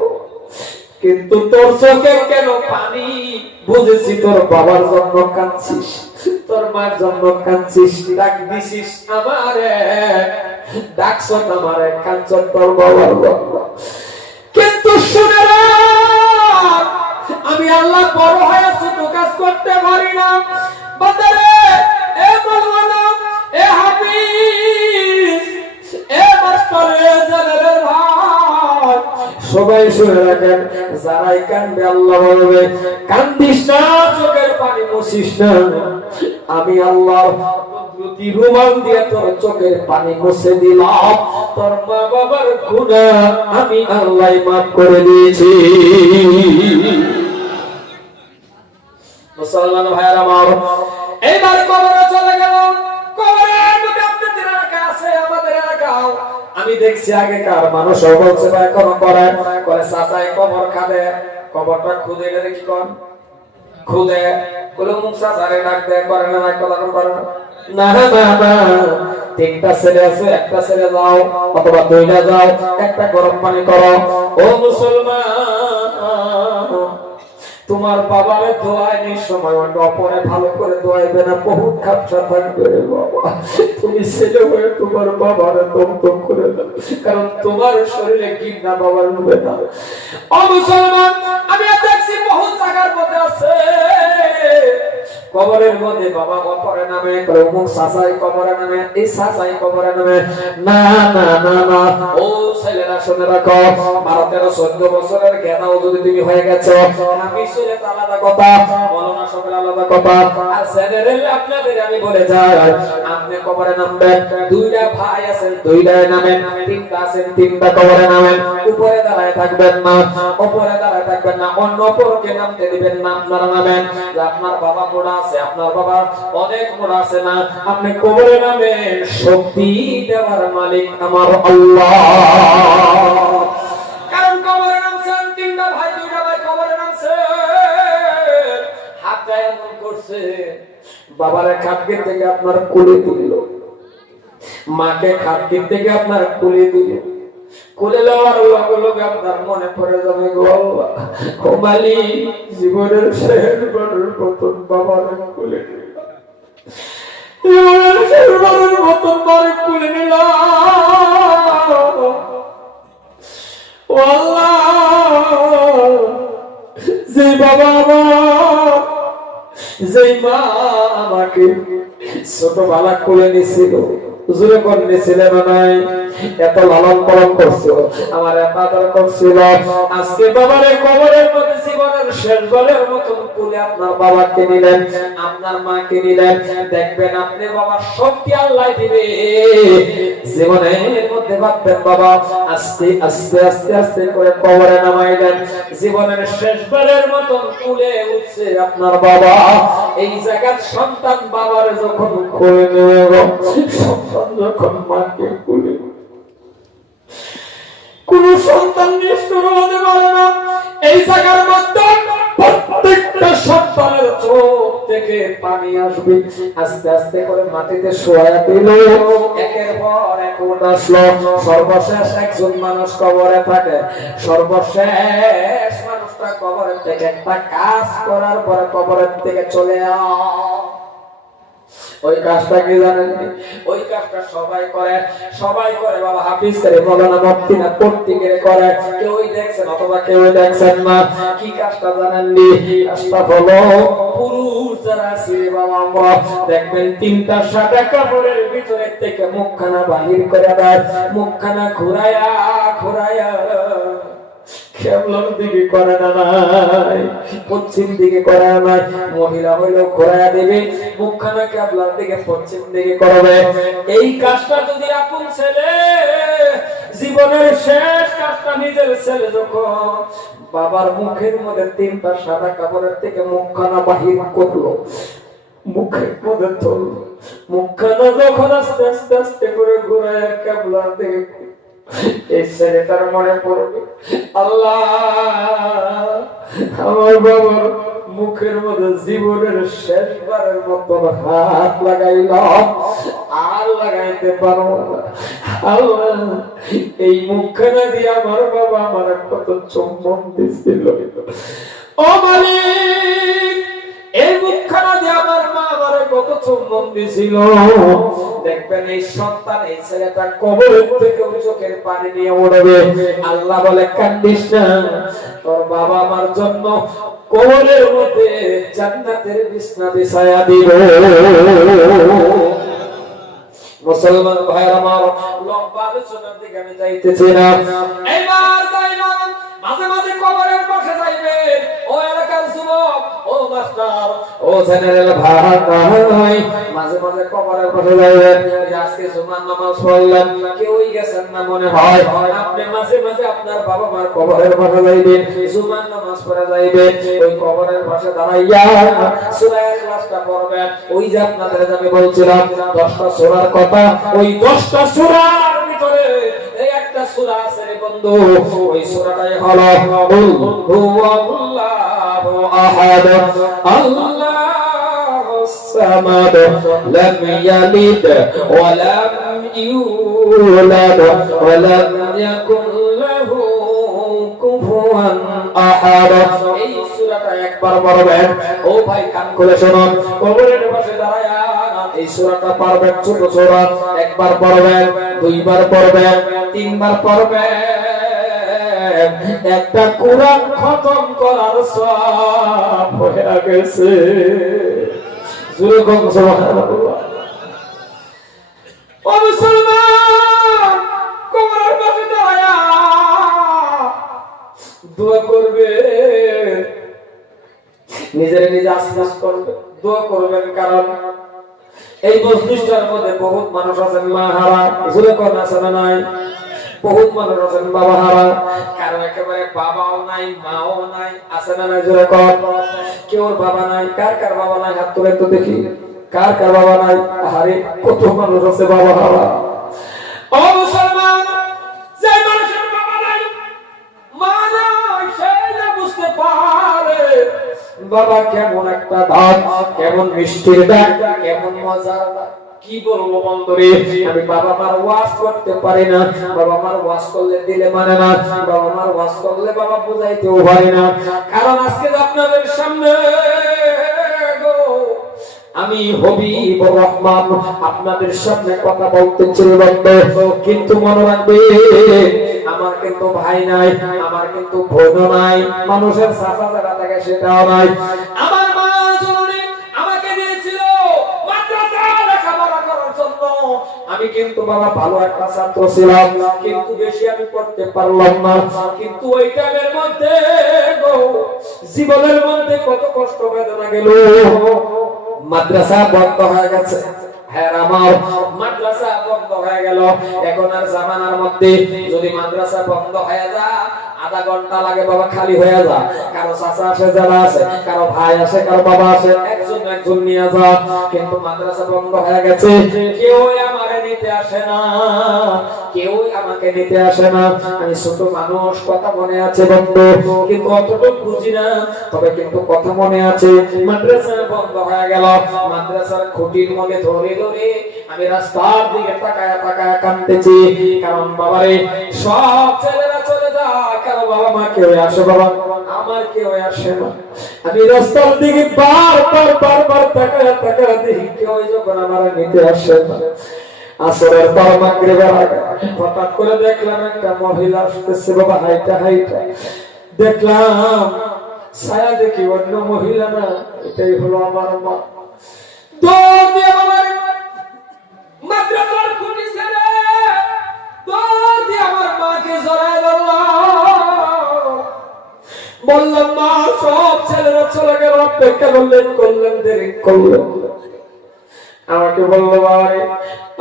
কিন্তু তোর চোখে কেন পানি? বুঝেছি তোর বাবার জন্য কাঁদছিস, তোর মার জন্য কাঁদছিস, ডাক দিছিস আমারে, ডাকছ আমারে, কাঁদছ তোর বাবার জন্য, কিন্তু শুনে রাখ আমি আল্লাহ বড় হয়ে ছোট কাজ করতে পারি না। বান্দারে, এ মাওলানা, এ হাফিজ, এ মাস্টার, এ জেনারেল ভাই, সবাই শুনে রাখেন, যারাই কান্দে আল্লাহ বলবে কান্দিস না, চোখের পানি মুছিস না, আমি আল্লাহ কুদরতি রুমাল দিয়ে তোর চোখের পানি মুছে দিলাম, তোর মা বাবার গুনাহ আমি আল্লাহ মাফ করে দিয়েছি। মুসলমান ভাইরা আমার, এইবার কবরে চলে গেল। কবরের মধ্যে আপনাদের এলাকা আছে, আমাদের এলাকাও আমি দেখছি আগেকার মানুষ বলছে ভাই এখনো করে চাচাই কবর খাবে, কবরটা খুদে গেলে কি কর খুদে কোন মুখ চাচারে ডাক দেয়, করে না কথা করে না না না না, 3টা ছেলে আছে, একটা ছেলে যাও অথবা 2টা যাও, একটা গরম পানি করো। ও মুসলমান, তোমার বাবারে দোয়ায় নিঃসময় অপরে ভালো করে দোয়াইবে না, বহুত খাপসা থাকবে রে বাবা, তুমি ছেলে হয়ে তোমার বাবারে দম করে দাও, কারণ তোমার শরীরে ঘৃণা বাবার হবে না। ও মুসলমান, আমি দেখছি বহুত জায়গার মধ্যে আছে কবরের মধ্যে বাবা অপরে নামে, অমুক চাচাই কবরে নামে, এই চাচাই কবরে নামে, না না না না, ও ছেলেরা শুনে রাখো, 12-13-14 বছরের জ্ঞানাও যদি তুমি হয়ে গেছো, আমি শুনে আলাদা কথা, মাওলানা সবের আলাদা কথা, আর জেনারেল আপনাদের আমি বলে যাই, আপনি কবরে নামবেন, 2টা ভাই আছেন 2টায় নামেন, 3টা আছেন 3টা কবরে নামেন, উপরে দাঁড়ায় থাকবেন না, উপরে দাঁড়ায় থাকবেন না, অন্য অপরকে নামতে দিবেন না, আপনারা নামেন। আপনার বাবা মোড়া আছে, আপনার বাবা অনেক মোড়া আছে না, আপনি কবরে নামেন, শক্তি দেওয়ার মালিক আমার আল্লাহ, কারণ কবরে নামছেন 3টা ভাই 2টা ভাই কবরে নামছে, হাতটা এমন করছে বাবারে খাটকে থেকে আপনার কোলে তুলল, মাকে খাদ্যের থেকে আপনার কুলে দিল, কুলে লওয়ার লগে লগে আপনার মনে পড়ে যাবে গো আল্লাহ, ও মালিক, জীবনের শেষবারের মতন বাবার কুলে নিলাম, জীবনের শেষবারের মতন বাবার কুলে নিলাম। ও আল্লাহ, যে বাবা আমার, যে মা আমাকে ছোটবেলা কোলে নিছিল, জোরে করে নিছিলেন নাই, এত লালন পালন করছিল, আমার এত আদর করছিল, আজকে বাবারে কবরের মধ্যে জীবনের শেষবারের মতন কোলে আপনার বাবাকে নিলেন, আপনার মাকে নিলেন, দেখবেন আপনি বাবার শক্তি আল্লাহ দিবে। জীবনের মধ্যে ভাববেন বাবা আস্তে আস্তে আস্তে আস্তে করে কবরে নামাইলেন, জীবনের শেষবারের মতন কোলে উঠছে আপনার বাবা। এই জায়গার সন্তান বাবার যখন কোলে নেবে, সন্তান যখন মাকে কোলে, কোন সন্তান নিষ্ঠুর হতে পারে না। এই জায়গার মধ্যে প্রত্যেকটা সন্তানের চোখ থেকে পানি আসবে, আস্তে আস্তে করে মাটিতে শোয়া দিল, একের পর এক উঠ আসলো, সর্বশেষ একজন মানুষ কবরে থাকে, সর্বশেষ মানুষটা কবরের থেকে একটা কাজ করার পরে কবরের থেকে চলে ওই কাজটা কি জানেন? ওই কাজটা সবাই করে বাবা হাফিজ করে মৌলানা মুফতি না প্রত্যেকে করে, কেউ দেখছেন অথবা কেউ দেখছেন না। কি কাজটা জানেন? কাজটা হলো পুরুষ যারা আছে বাবা, আমরা দেখবেন তিনটা সাদা কাপড়ের ভিতরে থেকে মুখখানা বাহির করে দেয়, মুখখানা ঘুরায়া ঘুরায়া কেবলার দিকে করে না, নাই পশ্চিম দিকে করে না, মহিলা হইলেও ঘোরায়া দেবে, মুখখানা কেবলার দিকে পশ্চিম দিকে করবে। এই কাজটা যদি আপন ছেলে জীবনের শেষ কাজটা নিজের ছেলে যখন বাবার মুখের মধ্যে তিনটা সাদা কাপড়ের থেকে মুখখানা বাহির করলো, মুখের মধ্যে ধরলো, মুখখানা যখন আস্তে আস্তে আস্তে করে ঘোরায় কেবলার দিকে, এই ছেলেটার মনে পড়বে আল্লাহ আমার বাবার মুখের মধ্যে জীবনের শেষবারের মতো হাত লাগাইলাম, আর লাগাইতে পারবো না। আল্লাহ এই মুখখানা দিয়ে আমার বাবা আমার কত চুম্বন দিছিল, ও মালিক এই মুখখানা দিয়ে আমার মা আমার কত চুম্বন দিছিল। দেখবেন এই সন্তান এই ছেলেটা কবরের থেকে চোখের পানি নিয়ে উঠবে, আল্লাহ বলে কান্দিস না, তোর বাবা আমার জন্য কবরের মধ্যে জান্নাতের বিছানা বিছায়া দিব। মুসলমান ভাইরা আমার, লম্বা আলোচনার দিকে আমি যাইতেছি না, এইবার যাই না, মাঝে মাঝে কবরের পাশে যাইবেন, ও এলাকার যুবক, ও মাস্টার, ও জেনারেল ভাই, মাঝে মাঝে কবরের পাশে যাইবেন। আজকে জুমার নামাজ পড়লেন, কেউই গেছেন না মনে হয়, আপনি মাঝে মাঝে আপনার বাবা মার কবরের পাশে যাইবেন, জুমার নামাজ পড়ে যাইবেন, ওই কবরের পাশে দাঁড়াইয়া সূরা ইখলাসটা পড়বেন। ওই যে আপনাদের আমি বলছিলাম 10টা সূরার কথা, ওই 10টা সূরার ভিতরে এই একটা সূরা আছে রে বন্ধু, ওই সূরাটাই হলো কুল হুয়াল্লাহু আহাদ আল্লাহুস সামাদ লাম ইয়ালিদ ওয়া লাম ইউলাদ ওয়া লাম ইয়াকুল লাহু কুফুয়ান আহাদ। এই সূরাটা একবার পড়বেন। ও ভাই কান খুলে শুনুন, কবরের পাশে দাঁড়ায়া এই সূরাটা পড়বেন, ছোট সূরা, একবার পড়বেন, দুইবার পড়বেন, তিনবার পড়বেন, একটা কোরআন খতম করার সওয়াব হয়ে গেছে। জোরে কোন সুবহানাল্লাহ। ও মুসলমান, কবরের পাশে দাঁড়ায়া দোয়া করবে, নিজের নিজে আশ্বাস করবে, দোয়া করবেন, কারণ এই মজলিসটার মধ্যে বহুত মানুষ আছেন মা হারা, জোরে কোন আছে না নাই? বহুত মানুষ আছেন বাবা হারা, কারণ একেবারে বাবাও নাই মাও নাই, আছে না নাই? জোরে কোন। কেউ বাবা নাই, কার কার বাবা নাই হাত তুলে তো দেখি, কার কার বাবা নাই? আরে কত মানুষ আছে বাবা হারা। ও মুসলমান, যে মানুষের বাবা নাই মা নাই, সে না বুঝতে পারে বাবা কেমন একটা ডাক, কেমন মিষ্টির ডাক, কেমন মজার ডাক। কি বলবো বন্ধুরে, আমি বাবা মার ওয়াজ করতে পারি না, বাবা মার ওয়াজ করলে দিলে মানে না, বাবা মার ওয়াজ করলে বাবা বুঝাইতেও পারি না। কারণ আজকে আপনাদের সামনে আমি হবিবুর রহমান আপনাদের সামনে কথা বলতেছি বন্ধু, কিন্তু মনে রাখবে আমার কিন্তু ভাই নাই, আমার কিন্তু বোন নাই, মানুষের চাচা যারা থাকে সেটাও নাই। আমার মা জননী আমাকে দিয়েছিল মাদ্রাসা লেখাপড়া করার জন্য। আমি কিন্তু বাবা ভালো একটা ছাত্র ছিলাম, কিন্তু বেশি আমি পড়তে পারলাম না। কিন্তু ওই টাইমের মধ্যে জীবনের মধ্যে কত কষ্ট বেদনা গেল। মাদ্রাসা বন্ধ হয়ে গেছে, হ্যাঁ আমার মাদ্রাসা বন্ধ হয়ে গেল। এখন আর জামানার মধ্যে যদি মাদ্রাসা বন্ধ হয়ে যায় আধা ঘন্টা লাগে বাবা খালি হয়ে যায়। কারো চাচা আসে, যারা আছে, কারো ভাই আসে, কারো বাবা আসে, একজন একজন নিয়ে যা। কিন্তু মাদ্রাসা বন্ধ হয়ে গেছে, কেউ আমাকে নিতে আসে না, কেউ আমাকে নিতে আসে না। আমি ছোট মানুষ, কথা মনে আছে বন্ধু, কিন্তু অতটুকু বুঝি না, তবে কিন্তু কথা মনে আছে। মাদ্রাসা বন্ধ হয়ে গেল, মাদ্রাসার খুঁটির মধ্যে ধরে ধরে আমি রাস্তার দিকে তাকায়া তাকায়া কাঁদতেছি। কারণ বাবারে সব ছেলেরা চলে যায়, কারো বাবা মা কেউ আসে, বাবা আমার কেউ আসে না। আমি রাস্তার দিকে বারবার তাকায়া তাকায়া দেখি কেউ যখন আমার নিতে আসে না। আসরের পর মাগরিবের আগে হঠাৎ করে দেখলাম একটা মহিলা আসতেছে বাবা, হাইটা হাইটা দেখলাম ছায়া, দেখি অন্য মহিলা না, এটাই হলো আমার মা। দৌড় দিয়ে আমার মাদ্রাসার খুঁটি ছেড়ে দৌড় দিয়ে আমার মাকে জড়ায় ধরলাম, বললাম মা সব ছেলেরা চলে গেল, অপেক্ষা করলেন দেরি করলেন। আমাকে বললো ভাই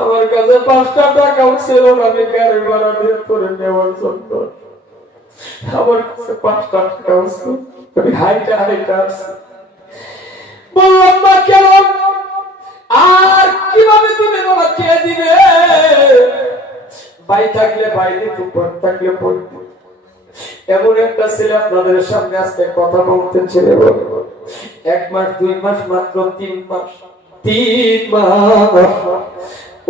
আমার কাছে 5টা টাকাও ছিল না, আমি গাড়ি ভাড়া দিয়ে করে নেওয়ার জন্য আমার কাছে 5টা টাকাও ছিল, আমি হাইটা আসছি। বললাম মা কেন, আর কিভাবে তুমি বাবা কে দিবে, ভাই থাকলে ভাই দিত, বোন থাকলে বোন দিত। এমন একটা ছেলে আপনাদের সামনে আজকে কথা বলতে ছেলে 1 মাস 2 মাস মাত্র 3 মাস, 3 মাস,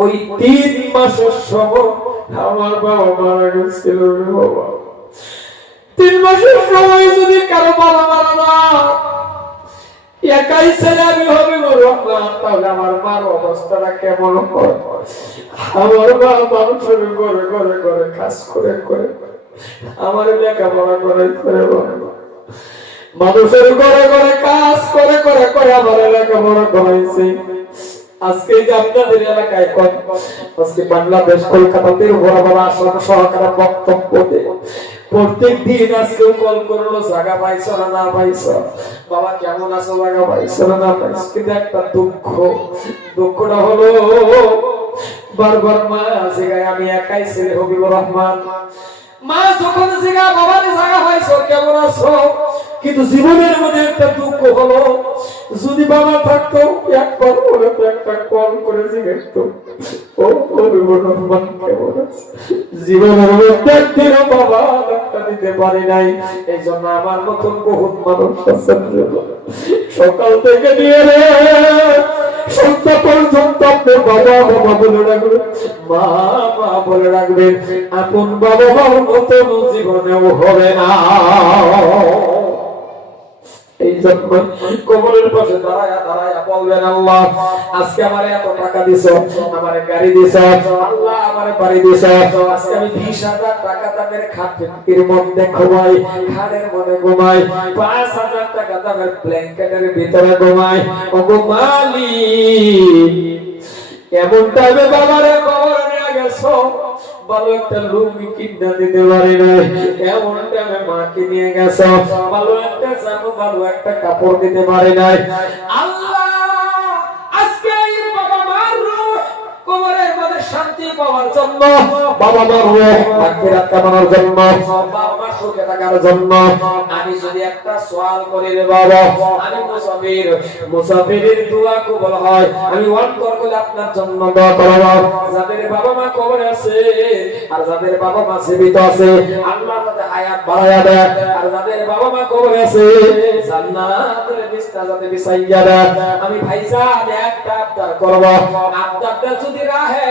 ওই 3 মাসের সময় আমার বাবা মারা গেছিল। বাবা 3 মাসের সময় যদি কারো বাবা মারা না, একাই ছেলে আমি হবিবুর রহমান, তাহলে আমার মার অবস্থাটা কেমন হয়? আমার মা মানুষের ঘরে ঘরে ঘরে কাজ করে করে আমার লেখাপড়া করে করে মানুষের ঘরে ঘরে কাজ করে করে করে আমার লেখাপড়া করাইছে। আজকে যে আপনাদের এলাকায় আজকে বাংলাদেশ কলকাতাতে বড় বড় আসন সহকারে বক্তব্য দেয়, প্রত্যেক দিন আজকেও কল করলো জায়গা পাইছো না, না পাইছো বাবা কেমন আছো, জায়গা পাইছো না, না পাইছো। কিন্তু একটা দুঃখটা হলো বারবার মা জায়গায় আমি একাই ছেলে হবিবুর রহমান, মা যখন জায়গা বাবার জায়গা পাইছো কেমন আছো, কিন্তু জীবনের মধ্যে একটা দুঃখ হলো যদি বাবা থাকতো একবার বলে তো একটা কল করে জিজ্ঞেস ও হবিবুর রহমান কেমন আছে। জীবনের মধ্যে একদিনও বাবা একটা দিতে পারি নাই। এই জন্য আমার মতন বহুত মানুষ আছেন সকাল থেকে নিয়ে সন্ধ্যা পর্যন্ত আপনি বাবা বাবা বলে রাখবেন, মা মা বলে রাখবেন, আপন বাবা মার মতন জীবনেও হবে না। এই জন্য কবরের পাশে দাঁড়ায়া দাঁড়ায়া বলবেন আল্লাহ আজকে আমারে এত টাকা দিছো, আমারে গাড়ি দিছো, আল্লাহ আমারে বাড়ি দিছো, আজকে আমি 20,000 টাকা দামের খাটের মধ্যে ঘুমাই, খাটের মধ্যে ঘুমাই, 5,000 টাকা দামের ব্ল্যাঙ্কেটের ভিতরে ঘুমাই। ওগো মালিক এমন টাইমে বাবারে কবর নিয়ে গেছো, ভালো একটা লুঙ্গি কিনে দিতে পারি নাই, এমন টাইমে মাকে নিয়ে গেছো, ভালো একটা জামা ভালো একটা কাপড় দিতে পারি নাই। আল্লাহ আজকে এই বাবা মার রূহ কবরের মধ্যে শান্তি পাওয়ার জন্য বাবা মার মাগফিরাত কামনার জন্য, বাবা মার সুখে থাকার জন্য আমি যদি একটা সওয়াল করি রে বাবা, আমি মুসাফিরের দোয়া কবুল হয়, আমি অন্তর করে আপনার জন্য দোয়া করব। যাদের বাবা মা কবরে আছে আর যাদের বাবা মা জীবিত আছে আল্লাহ তাদের হায়াত বাড়ায়া দেয়, আর যাদের বাবা মা কবরে আছে জান্নাতের বিছানা যাতে বিছাইয়া দেয়। আমি ভাইজান একটা আবদার করব, আবদারটা যদি রাহে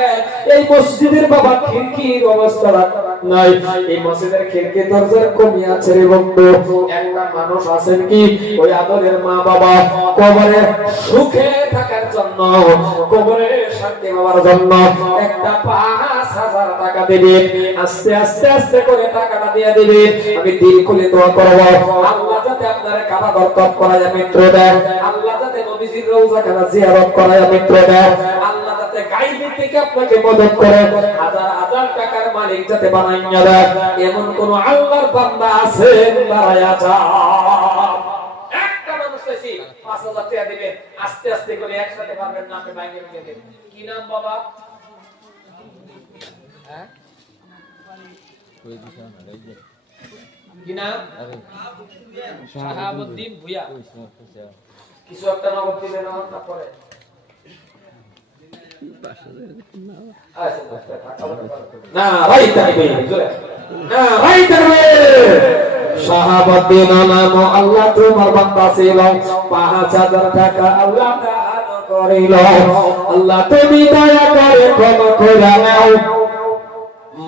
এই মসজিদের বাবা খিড়কির অবস্থা নাই, এই মসজিদের খিড়কি দরজার কমি আছে রে বন্ধু। একটা মানুষ আছেন কি ওই আদরের মা বাবা কবরে সুখে থাকার জন্য, কবরে শান্তি পাওয়ার জন্য একটা 5,000 টাকা দিবেন, আস্তে আস্তে আস্তে করে টাকাটা দিয়ে দিবেন। আমি দিল খুলে দোয়া করব আল্লাহ যাতে আপনার কাবা ঘর তপ করায় মিত্র দেয়, আল্লাহ যাতে নবীজির রওজা খানা জিয়ারত করায় মিত্র দেয়, আল্লাহ যাতে গায়বী থেকে আপনাকে মদদ করে হাজার হাজার টাকার মালিক যাতে বানাইয়া দেয়। এমন কোন আল্লাহর বান্দা আছেন দাঁড়ায়া যান। একটা মানুষ চাইছি 5,000 টাকা দিবেন, আস্তে আস্তে করে একসাথে পারবেন না, আপনি ভাঙে ভেঙে দেবেন। কি নাম বাবা? হ্যাঁ কি নাম? শাহাবুদ্দিন ভুইয়া। কিছু একটা নগদ দিবেন তারপরে না ভাই তাকবীর, না ভাই তাকবীর। শাহাবুদ্দিন নাম আল্লাহ তোমার বান্দা ছিল, 5,000 টাকা আল্লাহ দান করিল। আল্লাহ তুমি দয়া করে ক্ষমা করে নাও,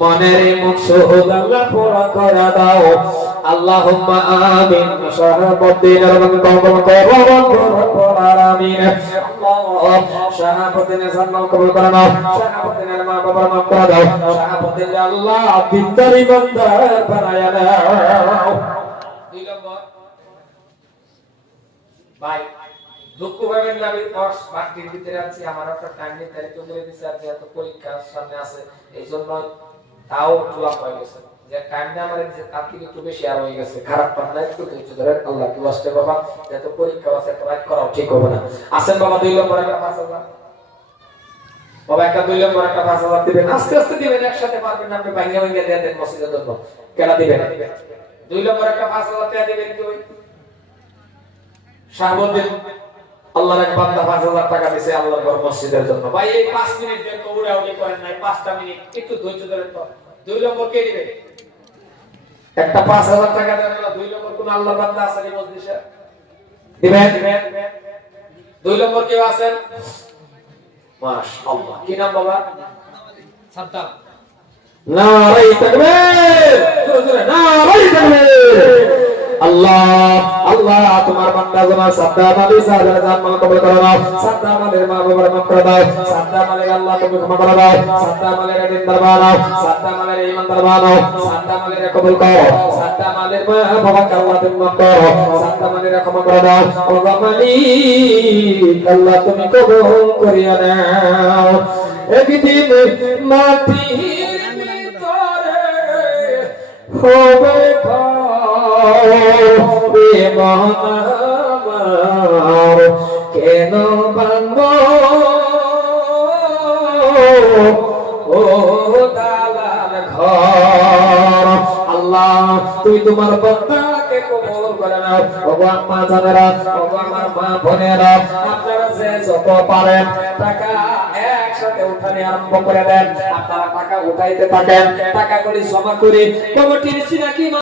মনের মুকসুদ আল্লাহ পুরা করে দাও। আল্লাহুম্মা আমিন। শাহাবুদ্দিনের কবুল করো রব্বুল আলামিন। আল্লাহ শাহাবুদ্দিনের জান্নাত কবুল করে নাও, শাহাবুদ্দিনের মা বাবার মাফ করে দাও, শাহাবুদ্দিন আল্লাহ দিনদারি বান্দা বানায়া নাও। দুই নম্বর ভাই দুঃখ পাবেন না, আমি কোর্স বাকির ভিতরে আছি, আমার একটা টাইম নির্ধারিত করে দিয়েছে, আর যেহেতু পরীক্ষার সামনে আছে এই জন্য তাও চুলা হয়ে গেছে, যে টাইমটা আমাদের যে তার থেকে একটু বেশি আর হয়ে গেছে। খারাপ পান্না একটু ধৈর্য ধরেন, আল্লাহ কি বাঁচতে বাবা, যেহেতু পরীক্ষা আছে একটা রাইট করাও ঠিক হবে না। আসেন বাবা 2 নম্বর একটা 5,000 বাবা, একটা 2 নম্বর একটা 5,000 দিবেন, আস্তে আস্তে দিবেন, একসাথে পারবেন না, আপনি ভাঙিয়ে ভাঙিয়ে দিয়ে দেন মসজিদের জন্য। কেন দিবেন? 2 নম্বর একটা 5,000 টাকা দিবেন কি ওই শাহাবুদ্দিন আল্লাহর এক বান্দা 5,000 টাকা দিয়েছে আল্লাহর ঘর মসজিদের জন্য। ভাই এই 5 মিনিট দেন তো উড়ে উড়ে করেন নাই, 5টা মিনিট একটু ধৈর্য ধরেন তো। 2 নম্বর কে দিবে? একটা 5,000 টাকা দেন না, 2 নম্বর কোন আল্লাহর বান্দা আছে এই মসজিদে দিবেন? 2 নম্বর কেউ আছেন? মাশাআল্লাহ। কি নাম বাবা? সাদ্দাম। নারে তাকবীর, জোরে জোরে নারে তাকবীর। আল্লাহ আল্লাহ তোমার বান্দা জমা সাদ্দাম আলী সাহেবের জান্নাত কবুল করে নাও, সাদ্দাম আলীর মা বাবার মাফ করে দাও, সাদ্দাম আলী আল্লাহ তুমি ক্ষমা করে দাও, সাদ্দাম আলীর দিনদার বানাও, সাদ্দাম আলীর ইমানদার বানাও, সাদ্দাম আলীর কবুল করো, সাদ্দাম আলীর মা বাবাকে আল্লাহ তুমি মাফ করো, সাদ্দাম আলীর ক্ষমা করে দাও। ও মালিক আল্লাহ তুমি কবুল করিয়া নাও। একদিন মাটির ভিতরে হবে কেন বাংব ও দালাল ঘর। আল্লাহ তুই তোমার বান্দাকে কবুল করে নাও। ওগো আম্মা জানেরা, ওগো আমার মা বোনেরা, আপনারা যে যত পারেন টাকা একসাথে উঠানে আরম্ভ করে দেন। আপনারা টাকা উঠাইতে থাকেন, টাকা করে জমা করে কমিটির সিনাকি